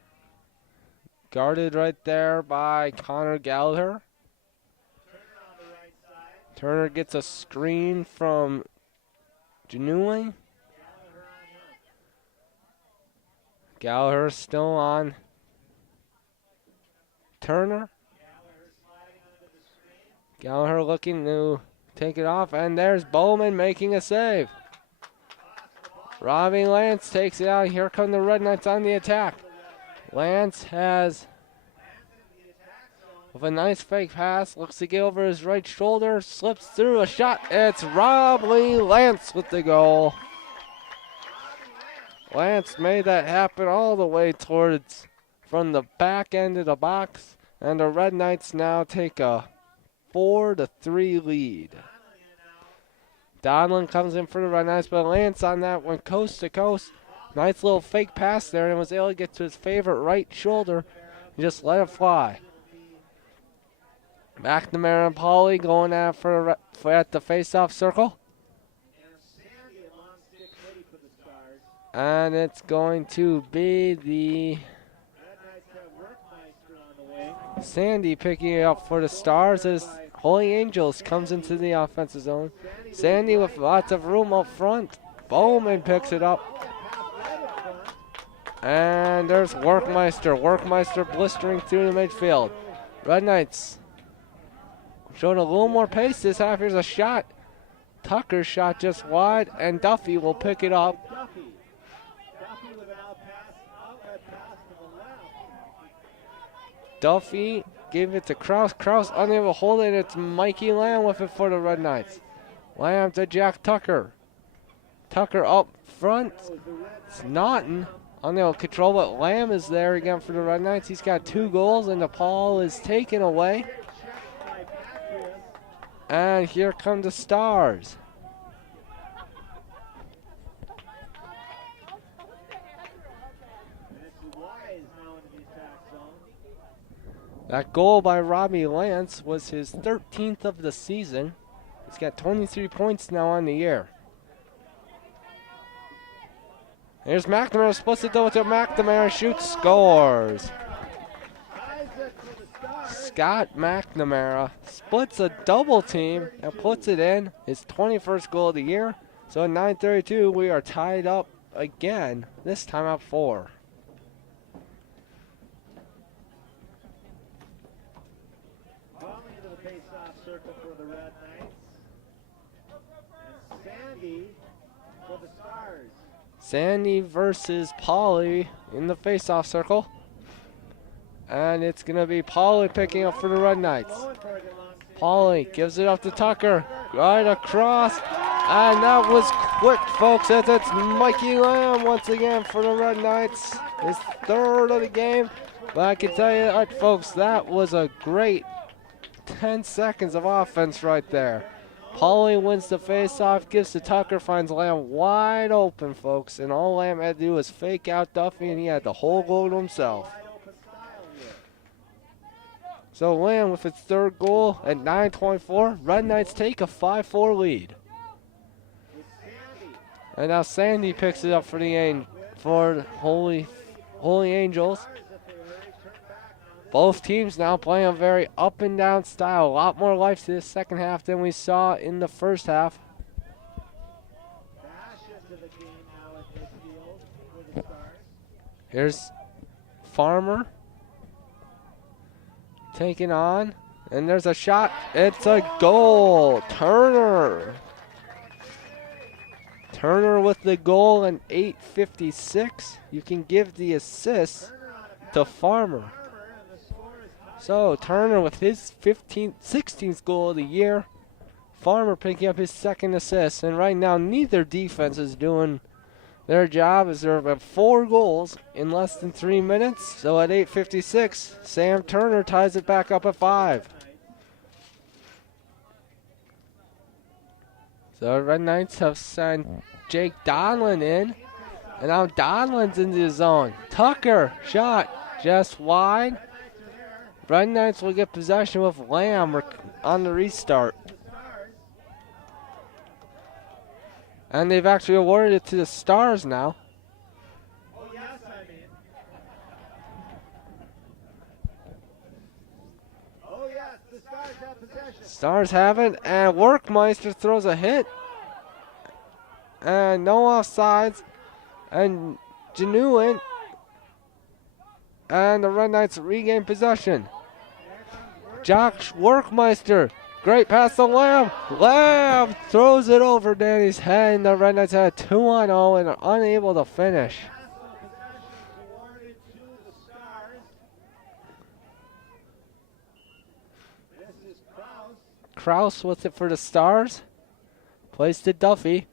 guarded right there by Connor Gallagher. Turner gets a screen from Janeway. Gallagher still on Turner. Gallagher looking to take it off, and there's Bowman making a save. Robbie Lance takes it out. Here come the Red Knights on the attack. Lance has, with a nice fake pass, looks to get over his right shoulder, slips through a shot. It's Robbie Lance with the goal. Lance made that happen all the way towards from the back end of the box, and the Red Knights now take a 4-3 lead. Donlin comes in for the Red Knights, but Lance on that one coast to coast. Nice little fake pass there, and was able to get to his favorite right shoulder and just let it fly. McNamara and Pauly going at at the face-off circle. And it's going to be the Sandy picking it up for the Stars as Holy Angels comes into the offensive zone. Sandy with lots of room up front. Bowman picks it up. And there's Workmeister. Workmeister blistering through the midfield. Red Knights showing a little more pace this half. Here's a shot. Tucker's shot just wide, and Duffy will pick it up. Duffy with an outlet pass to the left. Duffy gave it to Kraus. Kraus unable to hold it. It's Mikey Lamb with it for the Red Knights. Lamb to Jack Tucker. Tucker up front. It's Naughton unable to control, but Lamb is there again for the Red Knights. He's got 2 goals, and the ball is taken away. And here come the Stars. That goal by Robbie Lance was his 13th of the season. He's got 23 points now on the year. Here's McNamara, splits it though to McNamara, shoots, scores. Scott McNamara splits a double team and puts it in, his 21st goal of the year. So at 9:32, we are tied up again, this time at 4. Falling into the face-off circle for the Red Knights. And Sandy for the Stars. Sandy versus Pauly in the face-off circle. And it's going to be Pauly picking up for the Red Knights. Pauly gives it up to Tucker. Right across. And that was quick, folks. That's Mikey Lamb once again for the Red Knights. His 3rd of the game. But I can tell you, folks, that was a great 10 seconds of offense right there. Pauly wins the face-off, gives to Tucker, finds Lamb wide open, folks. And all Lamb had to do was fake out Duffy, and he had the whole goal to himself. So Lamb with its 3rd goal at 9:24. Red Knights take a 5-4 lead. And now Sandy picks it up for the Holy Angels. Both teams now playing a very up and down style. A lot more life to this second half than we saw in the first half. Here's Farmer taking on, and there's a shot. It's a goal. Turner with the goal in 8:56. You can give the assist to Farmer. So Turner with his 16th goal of the year. Farmer picking up his 2nd assist. And right now neither defense is doing their job as there have 4 goals in less than 3 minutes. So at 8:56, Sam Turner ties it back up at 5. So the Red Knights have sent Jake Donlin in. And now Donlin's in the zone. Tucker, shot just wide. Red Knights will get possession with Lamb on the restart. And they've actually awarded it to the Stars now. Stars have it, and Workmeister throws a hit. And no offsides. And Genuine. And the Red Knights regain possession. Josh Workmeister. Great pass to Lamb. Lamb throws it over Danny's head. And the Red Knights had 2-0 and are unable to finish. Kraus with it for the Stars. Plays to Duffy.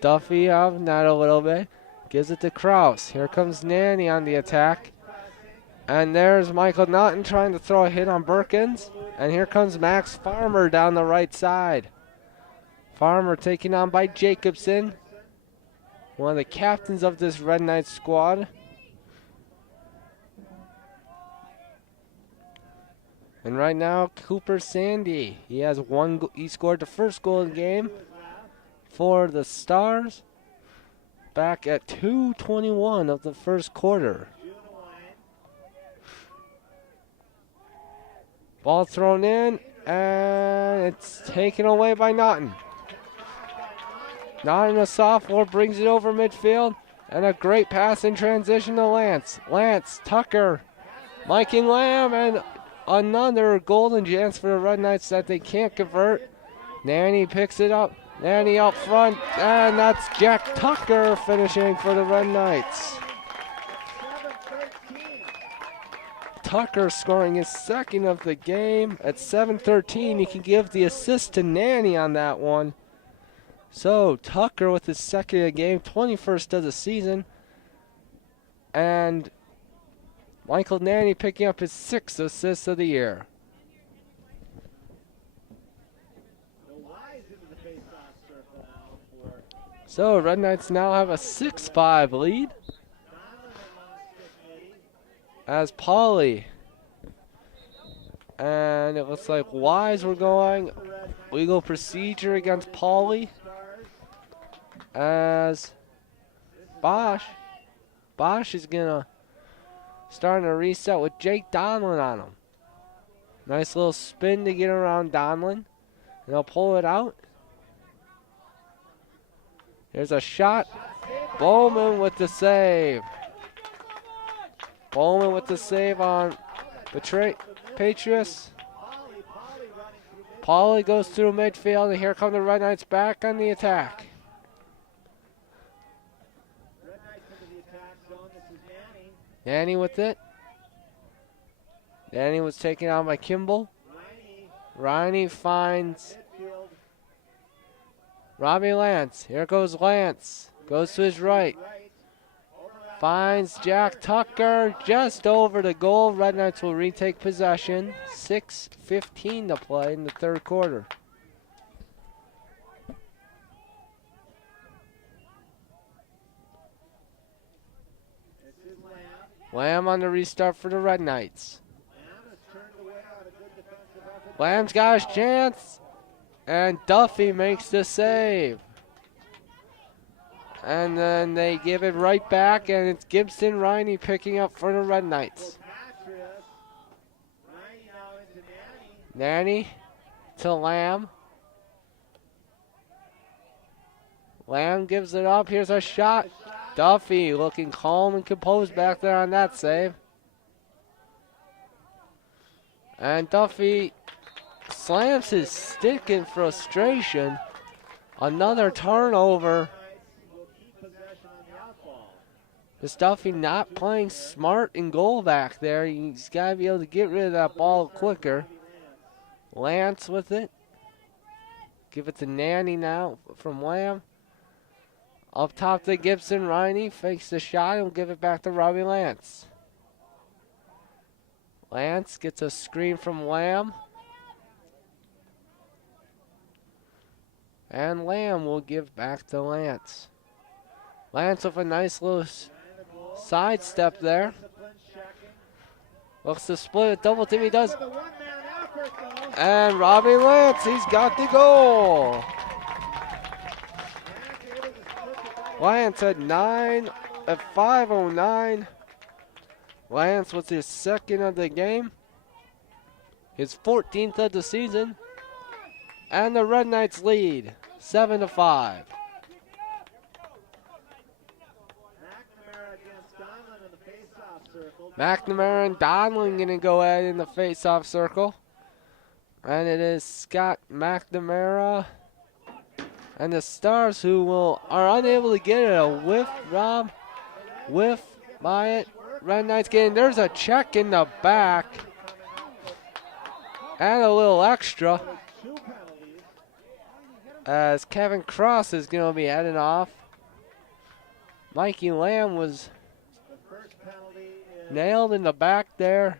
Duffy out not a little bit. Gives it to Kraus. Here comes Nanny on the attack. And there's Michael Naughton trying to throw a hit on Perkins. And here comes Max Farmer down the right side. Farmer taken on by Jacobson, one of the captains of this Red Knights squad. And right now, Cooper Sandy. He has he scored the first goal of the game for the Stars back at 2:21 of the first quarter. Ball thrown in, and it's taken away by Naughton. Naughton, a sophomore, brings it over midfield, and a great pass in transition to Lance. Lance, Tucker, Mike and Lamb, and another golden chance for the Red Knights that they can't convert. Nanny picks it up. Nanny up front, and that's Jack Tucker finishing for the Red Knights. Tucker scoring his second of the game at 7:13. He can give the assist to Nanny on that one. So Tucker with his second of the game, 21st of the season. And Michael Nanny picking up his 6th assist of the year. So Red Knights now have a 6-5 lead. As Pauly. And it looks like Wise were going. Legal procedure against Pauly. As Bosch is gonna starting to reset with Jake Donlin on him. Nice little spin to get around Donlin. And they'll pull it out. Here's a shot. Bowman with the save. Bowman with the save on Patriots. Pauly goes through midfield, and here come the Red Knights back on the attack. Nanny with it. Nanny was taken out by Kimball. Riney finds Robbie Lance. Here goes Lance. Goes to his right. Finds Jack Tucker just over the goal. Red Knights will retake possession. 6:15 to play in the third quarter. Lamb on the restart for the Red Knights. Lamb's got his chance. And Duffy makes the save. And then they give it right back, and it's Gibson Riney picking up for the Red Knights. Nanny to Lamb. Lamb gives it up. Here's a shot. Duffy looking calm and composed back there on that save. And Duffy slams his stick in frustration. Another turnover. This Duffy not playing smart in goal back there. He's got to be able to get rid of that ball quicker. Lance with it. Give it to Nanny now from Lamb. Up top to Gibson. Riney fakes the shot and will give it back to Robbie Lance. Lance gets a screen from Lamb. And Lamb will give back to Lance. Lance with a nice little sidestep there. Looks to split it. Double team he does. And Robbie Lance, he's got the goal. Lance at 5:09. Lance was his second of the game. His 14th of the season. And the Red Knights lead 7-5. McNamara and Donlin going to go ahead in the face-off circle. And it is Scott McNamara and the Stars who are unable to get it. A whiff, Rob. Whiff by it. Red Knights getting, there's a check in the back. And a little extra. As Kevin Cross is going to be heading off. Mikey Lamb was nailed in the back there.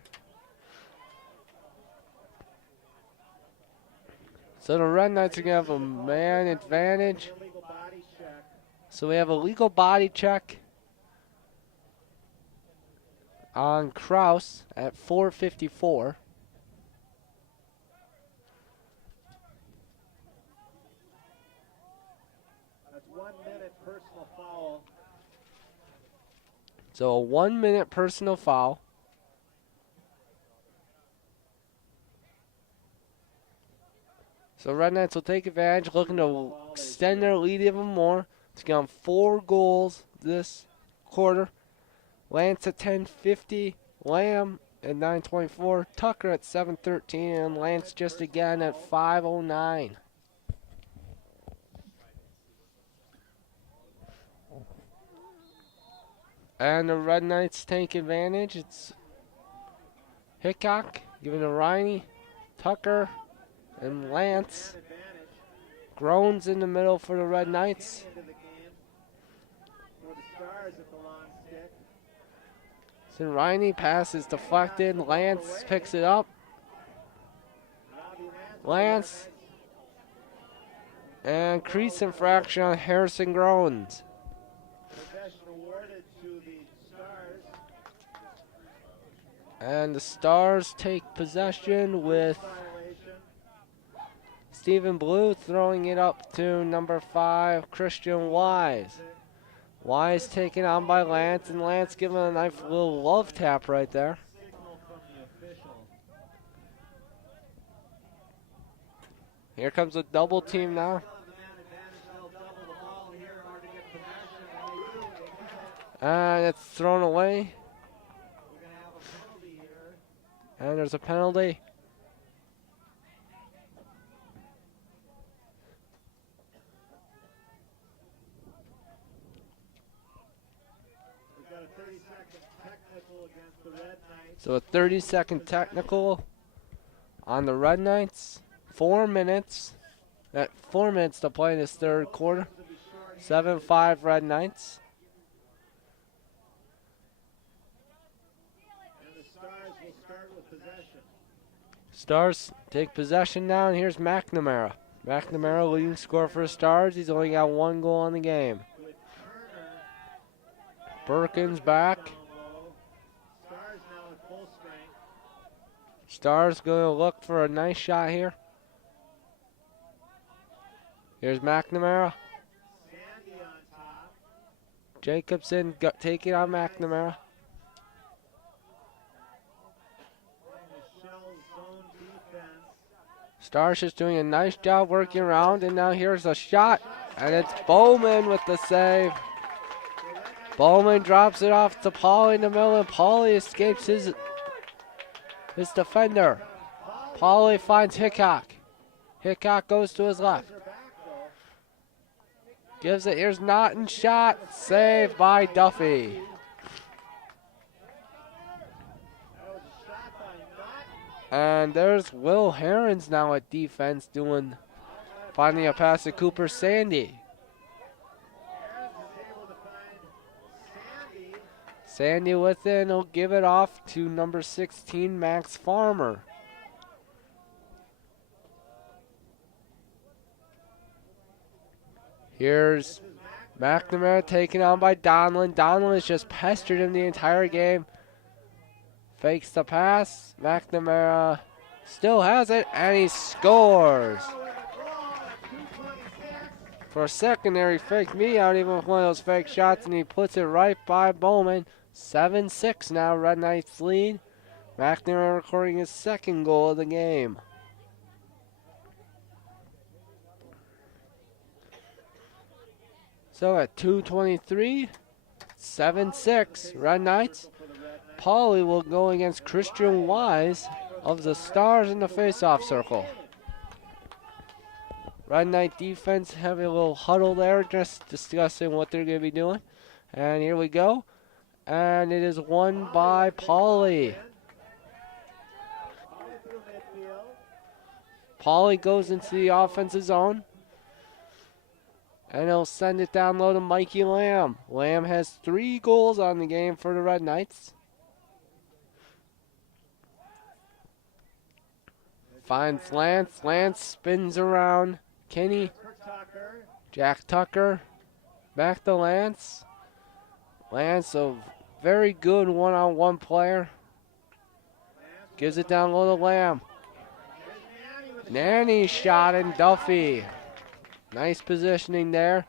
So the Red Knights are going to have a man advantage. So we have a legal body check on Kraus at 4:54. That's 1 minute personal foul. So a 1 minute personal foul. So Red Knights will take advantage, looking to extend their lead even more. It's gone 4 goals this quarter. Lance at 10:50. Lamb at 9:24, Tucker at 7:13, and Lance just again at 5:09. And the Red Knights take advantage. It's Hickok giving to Riney, Tucker, and Lance. Groans in the middle for the Red Knights. So Riney passes deflected. Lance picks it up. Lance. And crease infraction on Harrison Groans. And the Stars take possession with Stephen Blue throwing it up to number 5, Christian Wise. Wise taken on by Lance, and Lance giving a nice little love tap right there. Here comes a double team now. And it's thrown away. And there's a penalty. So a 30-second technical on the Red Knights. 4 minutes. 4 minutes to play in this third quarter. 7-5 Red Knights. Stars take possession now, and here's McNamara. McNamara leading scorer for the Stars. He's only got 1 goal in the game. Perkins back. Stars going to look for a nice shot here. Here's McNamara. Jacobson take it on McNamara. Stars just doing a nice job working around, and now here's a shot, and it's Bowman with the save. Bowman drops it off to Pauly in the middle, and Pauly escapes his defender. Pauly finds Hickok. Hickok goes to his left. Gives it, here's Naughton, shot, saved by Duffy. And there's Will Herons now at defense finding a pass to Cooper Sandy. Sandy with it, and he'll give it off to number 16, Max Farmer. Here's McNamara taken on by Donlin. Donlin has just pestered him the entire game. Fakes the pass. McNamara still has it, and he scores. For a secondary, faked me out even with one of those fake shots, and he puts it right by Bowman. 7-6 now, Red Knights lead. McNamara recording his 2nd goal of the game. So at 2:23, 7-6, Red Knights. Pauly will go against Christian Wise of the Stars in the face-off circle. Red Knight defense having a little huddle there, just discussing what they're going to be doing. And here we go. And it is won by Pauly. Pauly goes into the offensive zone. And he'll send it down low to Mikey Lamb. Lamb has 3 goals on the game for the Red Knights. Finds Lance. Lance spins around Kenny. Jack Tucker. Back to Lance. Lance, a very good one-on-one player. Gives it down low to Lamb. Nanny shot and Duffy. Nice positioning there.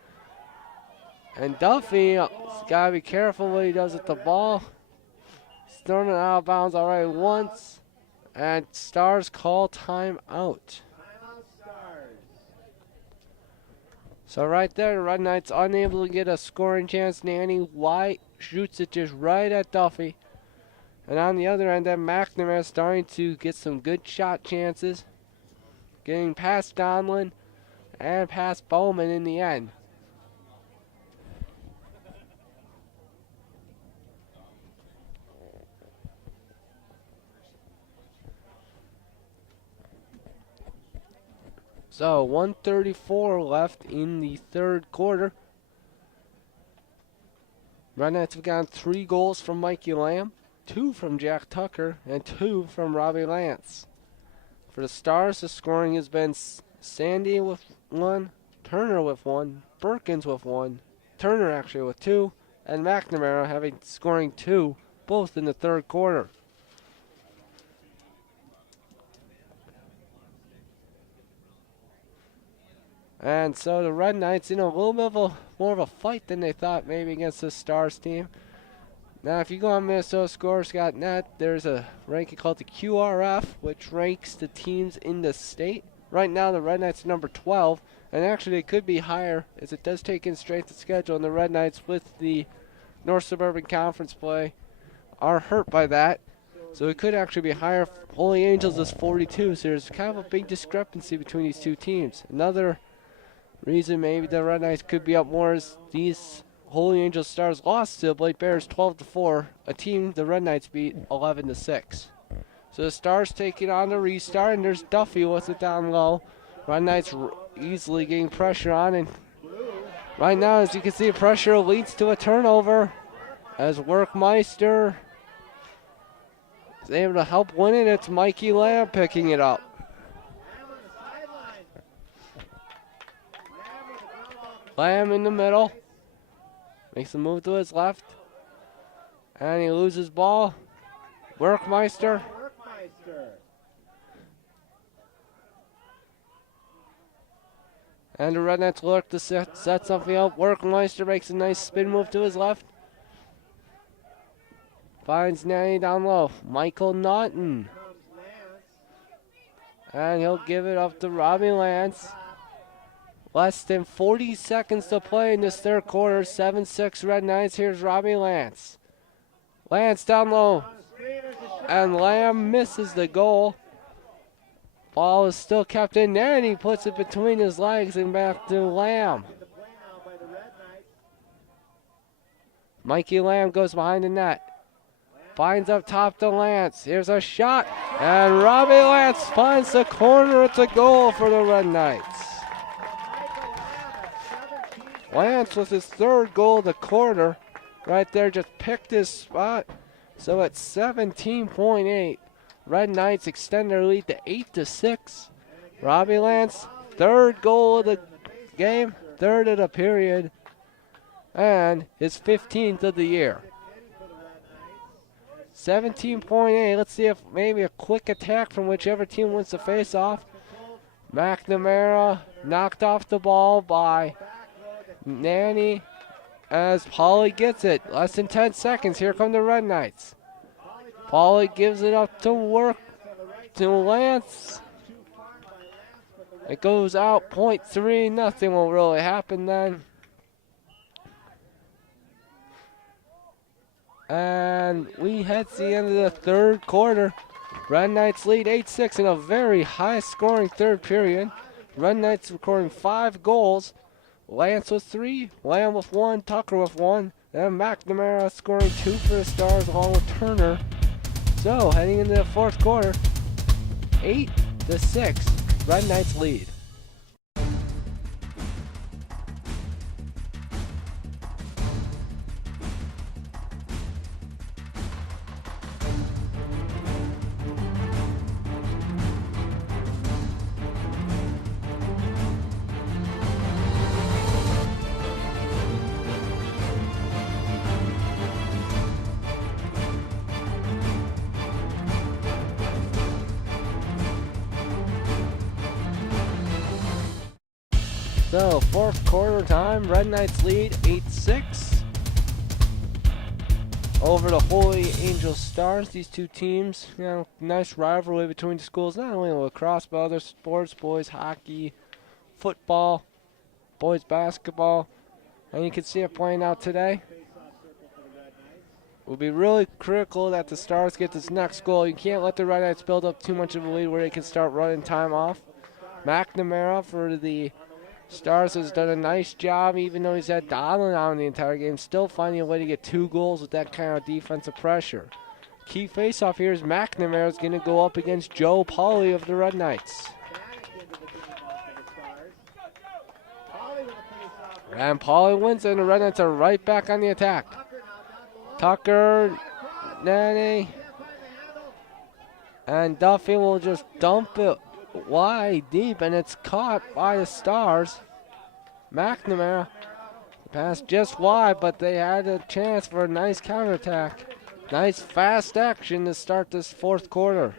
And Duffy's got to be careful what he does with the ball. He's thrown it out of bounds already once. And Stars call timeout. So right there, the Red Knights unable to get a scoring chance. Nanny White shoots it just right at Duffy. And on the other end, then McNamara starting to get some good shot chances. Getting past Donlin and past Bowman in the end. So 1:34 left in the third quarter. Red Knights have gotten 3 goals from Mikey Lamb, 2 from Jack Tucker, and 2 from Robbie Lance. For the Stars, the scoring has been Sandy with 1, Turner with 1, Perkins with 1, Turner actually with 2, and McNamara scoring 2, both in the third quarter. And so the Red Knights in a little bit of more of a fight than they thought maybe against the Stars team. Now if you go on MinnesotaScores.net, there's a ranking called the QRF, which ranks the teams in the state. Right now the Red Knights are number 12, and actually it could be higher as it does take in strength of schedule, and the Red Knights with the North Suburban Conference play are hurt by that. So it could actually be higher. Holy Angels is 42, so there's kind of a big discrepancy between these two teams. Another reason maybe the Red Knights could be up more is these Holy Angels Stars lost to the Blake Bears 12-4, a team the Red Knights beat 11-6. So the Stars taking on the restart, and there's Duffy with it down low. Red Knights easily getting pressure on, and right now, as you can see, pressure leads to a turnover as Workmeister is able to help win it. It's Mikey Lamb picking it up. Lamb in the middle. Makes a move to his left. And he loses ball. Workmeister. And the Red Knights look to set something up. Workmeister makes a nice spin move to his left. Finds Nanny down low. Michael Naughton. And he'll give it up to Robbie Lance. Less than 40 seconds to play in this third quarter. 7-6 Red Knights. Here's Robbie Lance. Lance down low. And Lamb misses the goal. Ball is still kept in there, and he puts it between his legs and back to Lamb. Mikey Lamb goes behind the net. Finds up top to Lance. Here's a shot. And Robbie Lance finds the corner. It's a goal for the Red Knights. Lance with his third goal of the quarter. Right there, just picked his spot. So at 17.8, Red Knights extend their lead to 8-6. Robbie Lance, third goal of the game, third of the period, and his 15th of the year. 17.8, let's see if maybe a quick attack from whichever team wins the face-off. McNamara knocked off the ball by Nanny as Pauly gets it. Less than 10 seconds. Here come the Red Knights. Pauly gives it up to Lance. It goes out 0.3. Nothing will really happen then. And we head to the end of the third quarter. Red Knights lead 8-6 in a very high-scoring third period. Red Knights recording 5 goals. Lance with 3, Lamb with 1, Tucker with 1, and McNamara scoring 2 for the Stars along with Turner. So heading into the fourth quarter, 8-6, Red Knights lead. So, fourth quarter time, Red Knights lead 8-6 over the Holy Angel Stars. These two teams, nice rivalry between the schools, not only lacrosse, but other sports, boys hockey, football, boys basketball. And you can see it playing out today. will be really critical that the Stars get this next goal. You can't let the Red Knights build up too much of a lead where they can start running time off. McNamara for the Stars has done a nice job, even though he's had Donlin on the entire game, still finding a way to get 2 goals with that kind of defensive pressure. Key faceoff here is McNamara is going to go up against Joe Pauly of the Red Knights. And Pauly wins, and the Red Knights are right back on the attack. Tucker, Nanny, and Duffy will just dump it wide deep, and it's caught by the Stars. McNamara passed just wide, but they had a chance for a nice counterattack. Nice fast action to start this fourth quarter.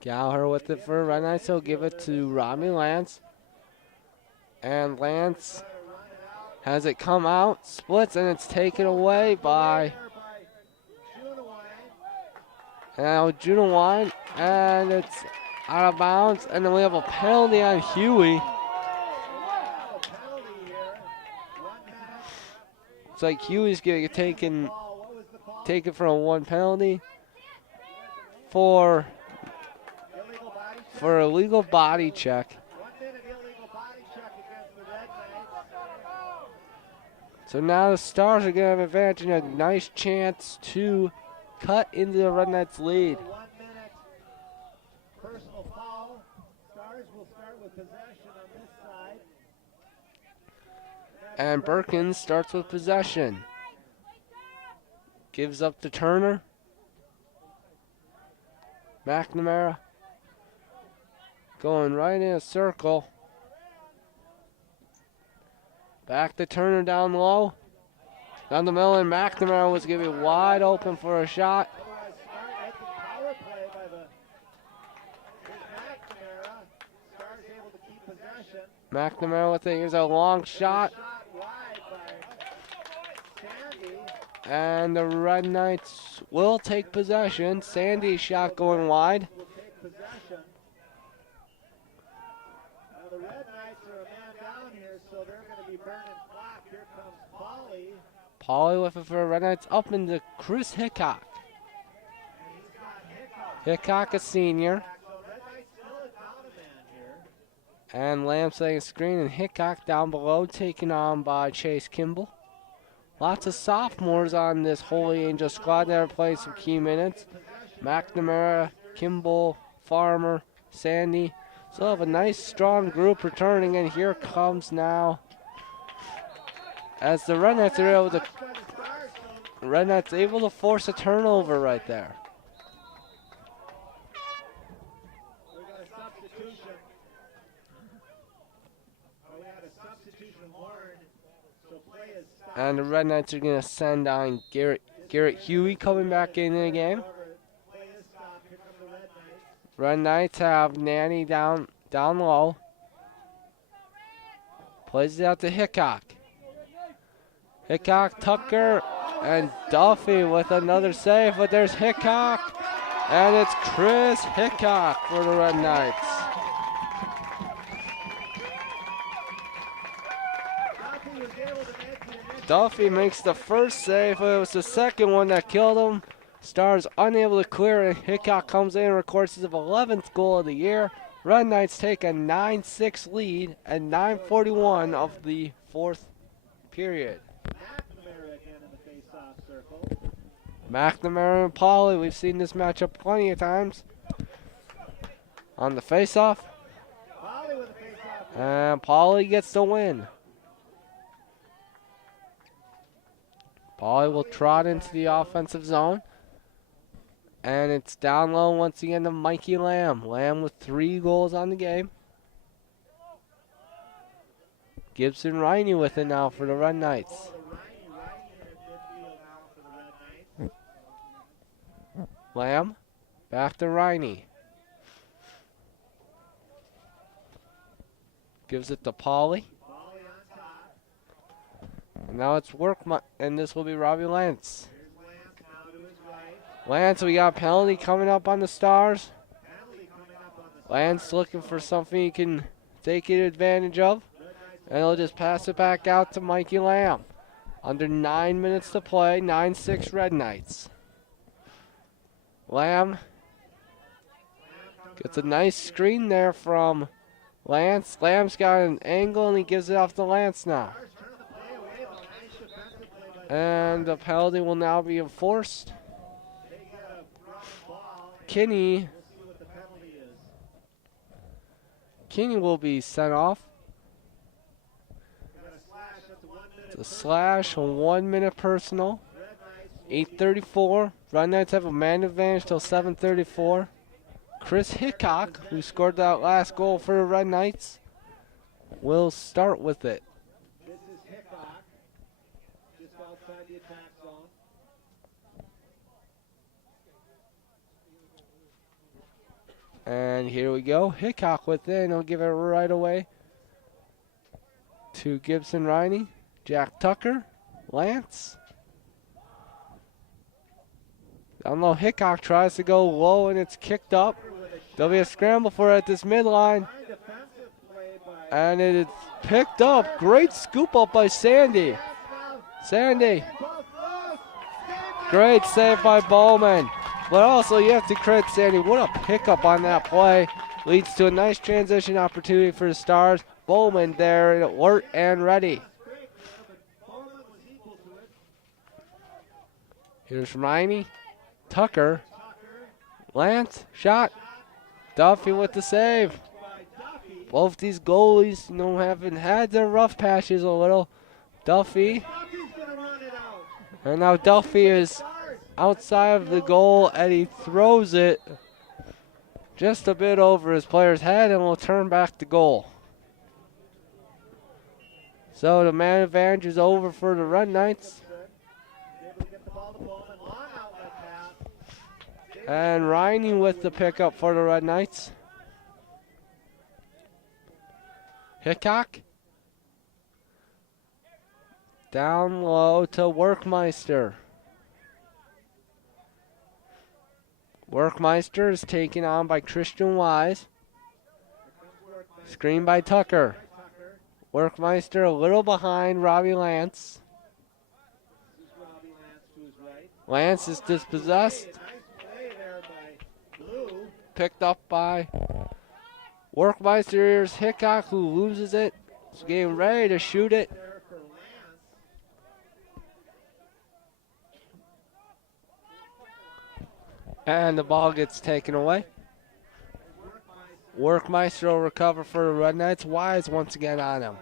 Gallagher with it for Red Knights. He'll give it to Robbie Lance. And Lance has it come out, splits, and it's taken away by Junawine. And it's out of bounds. And then we have a penalty on Huey. It's like Huey's going to get taken for a 1 penalty for illegal body check. So now the Stars are going to have advantage and a nice chance to cut into the Red Knights lead. 1 minute personal foul. Stars will start with possession on this side. And Birkins starts with possession. Gives up to Turner. McNamara going right in a circle. Back to Turner down low. Down the middle, and McNamara was going to be wide open for a shot. McNamara with it. Here's a long shot. And the Red Knights will take possession. Sandy's shot going wide. The Red Knights are a man down here, so they're going to be burning clock. Here comes Pauly. Pauly with it for the Red Knights up into Chris Hickok. Hickok, a senior. And Lamb setting a screen, and Hickok down below, taken on by Chase Kimball. Lots of sophomores on this Holy Angel squad that are playing some key minutes. McNamara, Kimball, Farmer, Sandy. So have a nice strong group returning, and here comes now as the Red Knights are able to force a turnover right there. We got a substitution. We had a substitution warned, so play is stopped. And the Red Knights are going to send on Garrett Huey coming back into the game. Play is stopped. Here come the Red Knights. Red Knights have Nanny down low. Plays it out to Hickok. Hickok, Tucker, and Duffy with another save, but there's Hickok, and it's Chris Hickok for the Red Knights. Duffy makes the first save, but it was the second one that killed him. Stars unable to clear, and Hickok comes in and records his 11th goal of the year. Red Knights take a 9-6 lead at 9:41 of the fourth period. McNamara again in the face-off circle. McNamara and Pauly, we've seen this matchup plenty of times. On the face-off. Pauly with the face-off. And Pauly gets the win. Pauly will trot into the offensive zone. And it's down low once again to Mikey Lamb. Lamb with 3 goals on the game. Gibson Riney with it now for the Red Knights. Lamb, back to Riney. Gives it to Pauly. And now it's work, and this will be Robbie Lance. Lance, we got a penalty coming up on the Stars. Lance looking for something he can take advantage of. And he'll just pass it back out to Mikey Lamb. Under 9 minutes to play, 9-6 Red Knights. Lamb gets a nice screen there from Lance. Lamb's got an angle and he gives it off to Lance now. And the penalty will now be enforced. Kinney will be sent off. It's a slash, a 1 minute personal. 8:34. Red Knights have a man advantage till 7:34. Chris Hickok, who scored that last goal for the Red Knights, will start with it. This is Hickok, just outside the attack zone. And here we go. Hickok with it, and he'll give it right away to Gibson Riney. Jack Tucker, Lance. Down low, Hickok tries to go low, and it's kicked up. There'll be a scramble for it at this midline. And it is picked up. Great scoop up by Sandy. Sandy. Great save by Bowman. But also, you have to credit Sandy. What a pickup on that play. Leads to a nice transition opportunity for the Stars. Bowman there, alert and ready. Here's Riney. Tucker. Lance. Shot. Duffy with the save. Both these goalies, haven't had their rough patches a little. Duffy. And now Duffy is outside of the goal, and he throws it just a bit over his player's head and will turn back the goal. So the man advantage is over for the Red Knights. And Riney with the pickup for the Red Knights. Hickok. Down low to Workmeister. Workmeister is taken on by Christian Wise. Screen by Tucker. Workmeister a little behind Robbie Lance. Lance is dispossessed. Picked up by Workmeister. Here's Hickok, who loses it. He's getting ready to shoot it. And the ball gets taken away. Workmeister will recover for the Red Knights. Wise once again on him.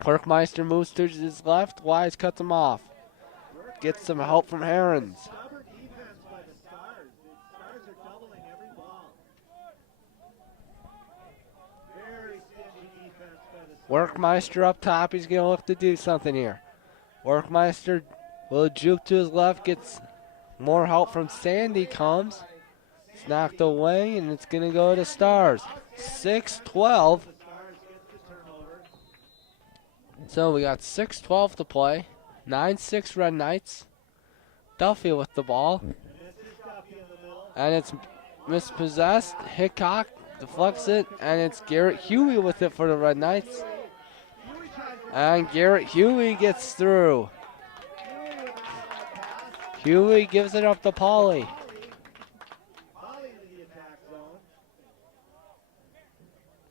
Workmeister moves to his left. Wise cuts him off. Gets some help from Herons. Workmeister up top. He's going to look to do something here. Workmeister will juke to his left. Gets more help from Sandy. Comes. It's knocked away, and it's going to go to Stars. 6-12. So we got 6:12 to play. 9-6 Red Knights. Duffy with the ball. And it's mispossessed. Hickok deflects it, and it's Garrett Huey with it for the Red Knights. And Garrett Huey gets through. Huey gives it up to Pauly.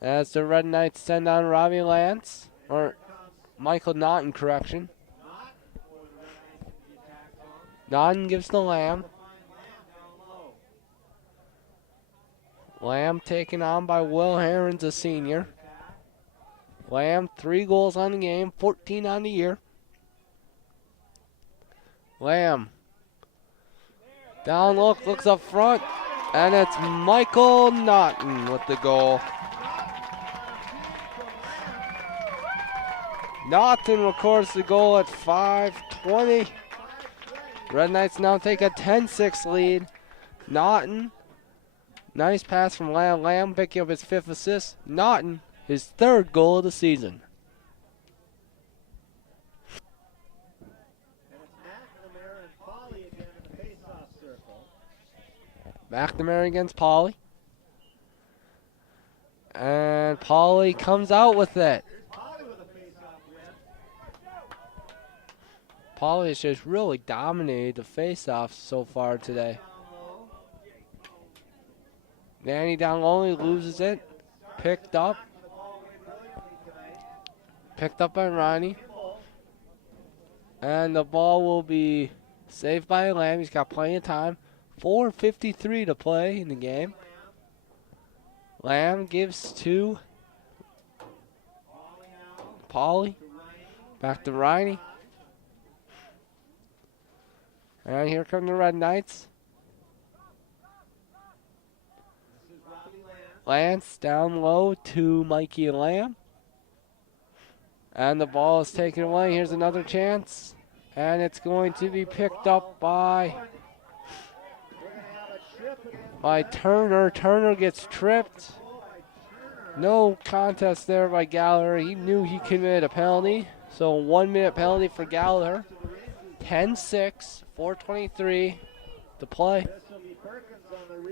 As the Red Knights send on Robbie Lance, or Michael Naughton, correction. Naughton gives to Lamb. Lamb taken on by Will Herons, a senior. Lamb, 3 goals on the game, 14 on the year. Lamb. Down look, looks up front, and it's Michael Naughton with the goal. Naughton records the goal at 5:20. Red Knights now take a 10-6 lead. Naughton, nice pass from Lamb. Lamb picking up his 5th assist. Naughton, his 3rd goal of the season. McNamara against Pauly. And Pauly comes out with it. Pauly has just really dominated the face-offs so far today. Danny down low, he loses it. Picked up. Picked up by Ronnie. And the ball will be saved by Lamb. He's got plenty of time. 4:53 to play in the game. Lamb gives to Pauly. Back to Ronnie. And here come the Red Knights. Lance down low to Mikey Lamb. And the ball is taken away. Here's another chance. And it's going to be picked up by Turner. Turner gets tripped. No contest there by Gallagher. He knew he committed a penalty. So 1 minute penalty for Gallagher. 10-6, 4:23 to play.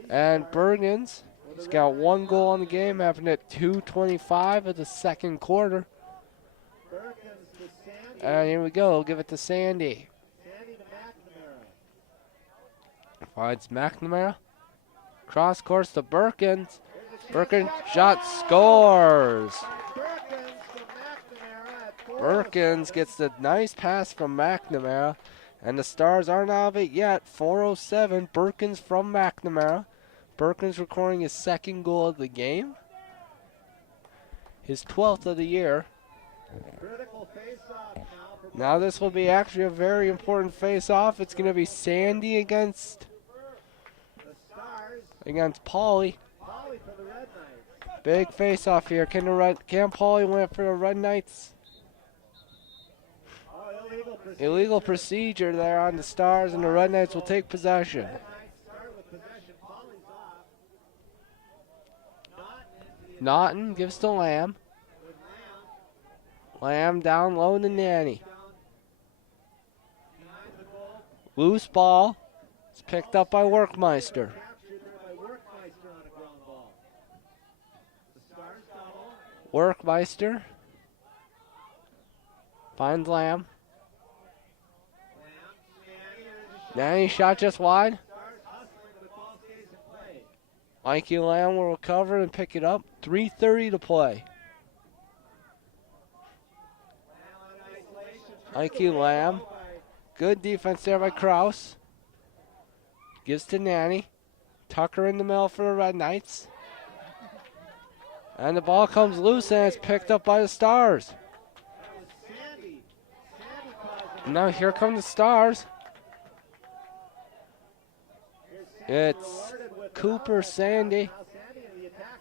And Bergens, he's got 1 goal on the game, happened at 2:25 of the second quarter. And here we go, we'll give it to Sandy. Finds McNamara. Cross course to Berkins. Berkins shot scores. Berkins gets the nice pass from McNamara. And the Stars aren't out of it yet. 4:07, Berkins from McNamara. Berkins recording his 2nd goal of the game. His 12th of the year. Now this will be actually a very important face-off. It's going to be Sandy against Pauly. Big face-off here. Can Pauly win it for the Red Knights? Illegal procedure there on the Stars, and the Red Knights will take possession. Naughton gives to Lamb. Lamb down low to Nanny. Loose ball. It's picked up by Workmeister. Workmeister finds Lamb. Nanny shot just wide. Mikey Lamb will recover and pick it up. 3:30 to play. Mikey Lamb. Good defense there by Kraus. Gives to Nanny. Tucker in the middle for the Red Knights. And the ball comes loose and it's picked up by the Stars. And now here come the Stars. It's Cooper Sandy.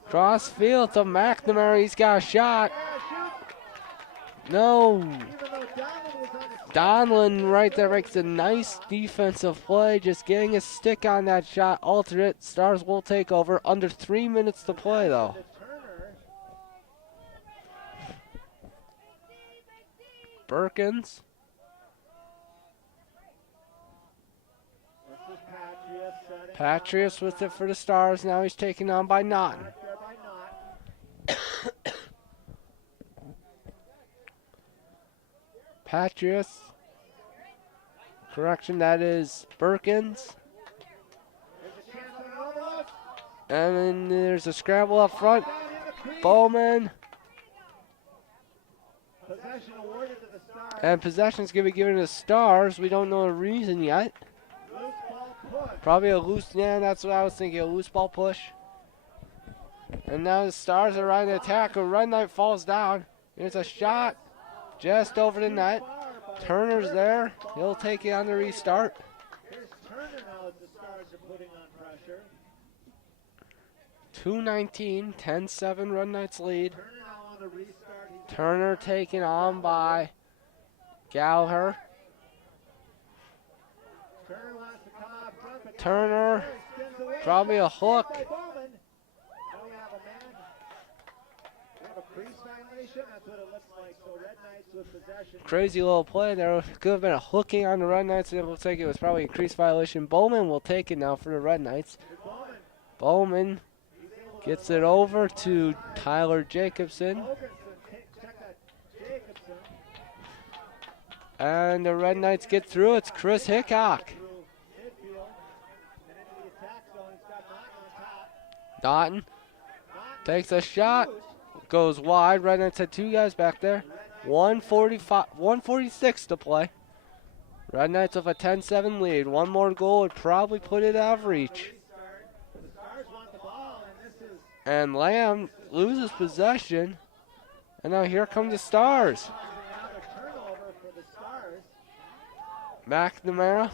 Cross field to McNamara. He's got a shot. No. Donlin right there makes a nice defensive play. Just getting a stick on that shot. Alternate. Stars will take over. Under 3 minutes to play though. Berkins. Patrius with it for the Stars. Now he's taken on by Naughton. Patrius. Correction, that is Berkins. And then there's a scramble up front. Bowman. And possession's going to be given to the Stars. We don't know the reason yet. Probably a loose, yeah, that's what I was thinking, a loose ball push. And now the Stars are trying to attack. A Red Knight falls down. Here's a shot just over the net. Turner's there. He'll take it on the restart. Here's Turner now that the Stars are putting on pressure. 2:19, 10-7 Red Knights lead. Turner now on the restart. Turner taken on by Gallagher. Turner wants to come out front, but Turner, probably a hook. now we have a man. We have a crease violation. That's what it looks like. So Red Knights with possession. Crazy little play there. Could have been a hooking on the Red Knights. It looks like it was probably a crease violation. Bowman will take it now for the Red Knights. Bowman Bowman gets it over to Tyler Jacobson. And the Red Knights get through. It's Chris Hickok. Doughton takes a shot. Goes wide. Red Knights had two guys back there. 146 to play. Red Knights with a 10-7 lead. One more goal would probably put it out of reach. And Lamb loses possession. And now here come the Stars. McNamara.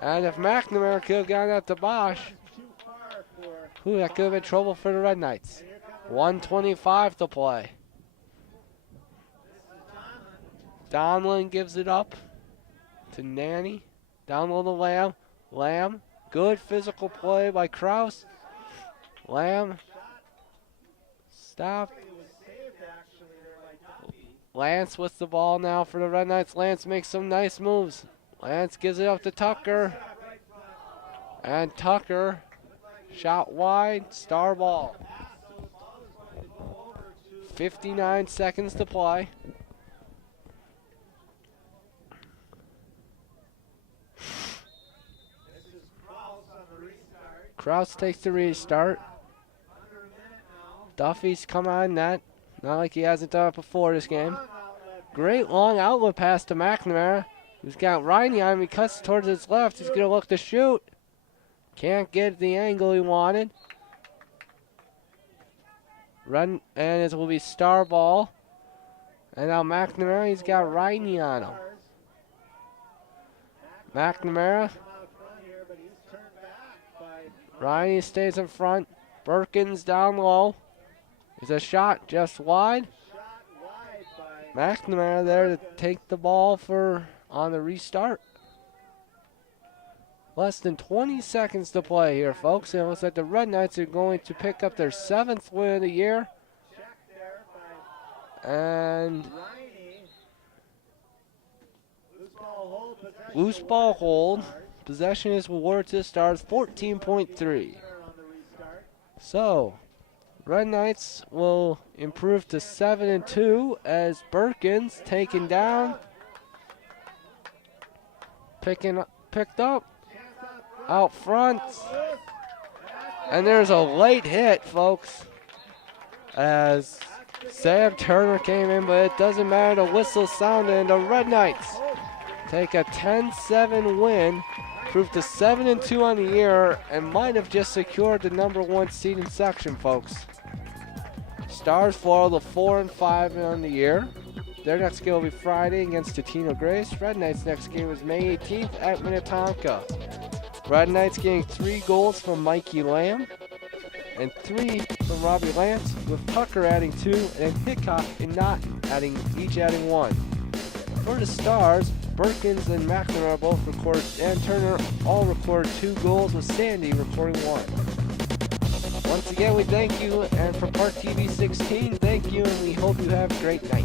And if McNamara could have gotten at the Bosch, that could have been trouble for the Red Knights. 1:25 to play. Donlin gives it up to Nanny. Down low to Lamb. Lamb. Good physical play by Kraus. Lamb. Stop. Lance with the ball now for the Red Knights. Lance makes some nice moves. Lance gives it up to Tucker. And Tucker, shot wide, Star ball. 59 seconds to play. Kraus takes the restart. Duffy's come on net. Not like he hasn't done it before this game. Great long outlet pass to McNamara. He's got Riney on him. He cuts towards his left. He's going to look to shoot. Can't get the angle he wanted. Run, and it will be Star ball. And now McNamara, he's got Riney on him. McNamara. Riney stays in front. Birkins down low. Is a shot just wide. McNamara there to take the ball on the restart. Less than 20 seconds to play here, folks. It looks like the Red Knights are going to pick up their 7th win of the year. And loose ball hold. Possession is awarded to the Stars, 14.3. So, Red Knights will improve to 7-2 as Birkins taken down. Picked up. Out front. And there's a late hit, folks, as Sam Turner came in, but it doesn't matter. The whistle sounded, and the Red Knights take a 10-7 win, prove to 7-2 on the year, and might have just secured the #1 seed in section, folks. Stars fall to 4-5 on the year. Their next game will be Friday against Totino Grace. Red Knights' next game is May 18th at Minnetonka. Red Knights getting 3 goals from Mikey Lamb and 3 from Robbie Lance, with Tucker adding 2 and Hickok and Naughton each adding 1. For the Stars, Birkins and McNamara both recorded, and Turner all recorded 2 goals, with Sandy recording 1. Once again, we thank you, and for ParkTV 16, thank you, and we hope you have a great night.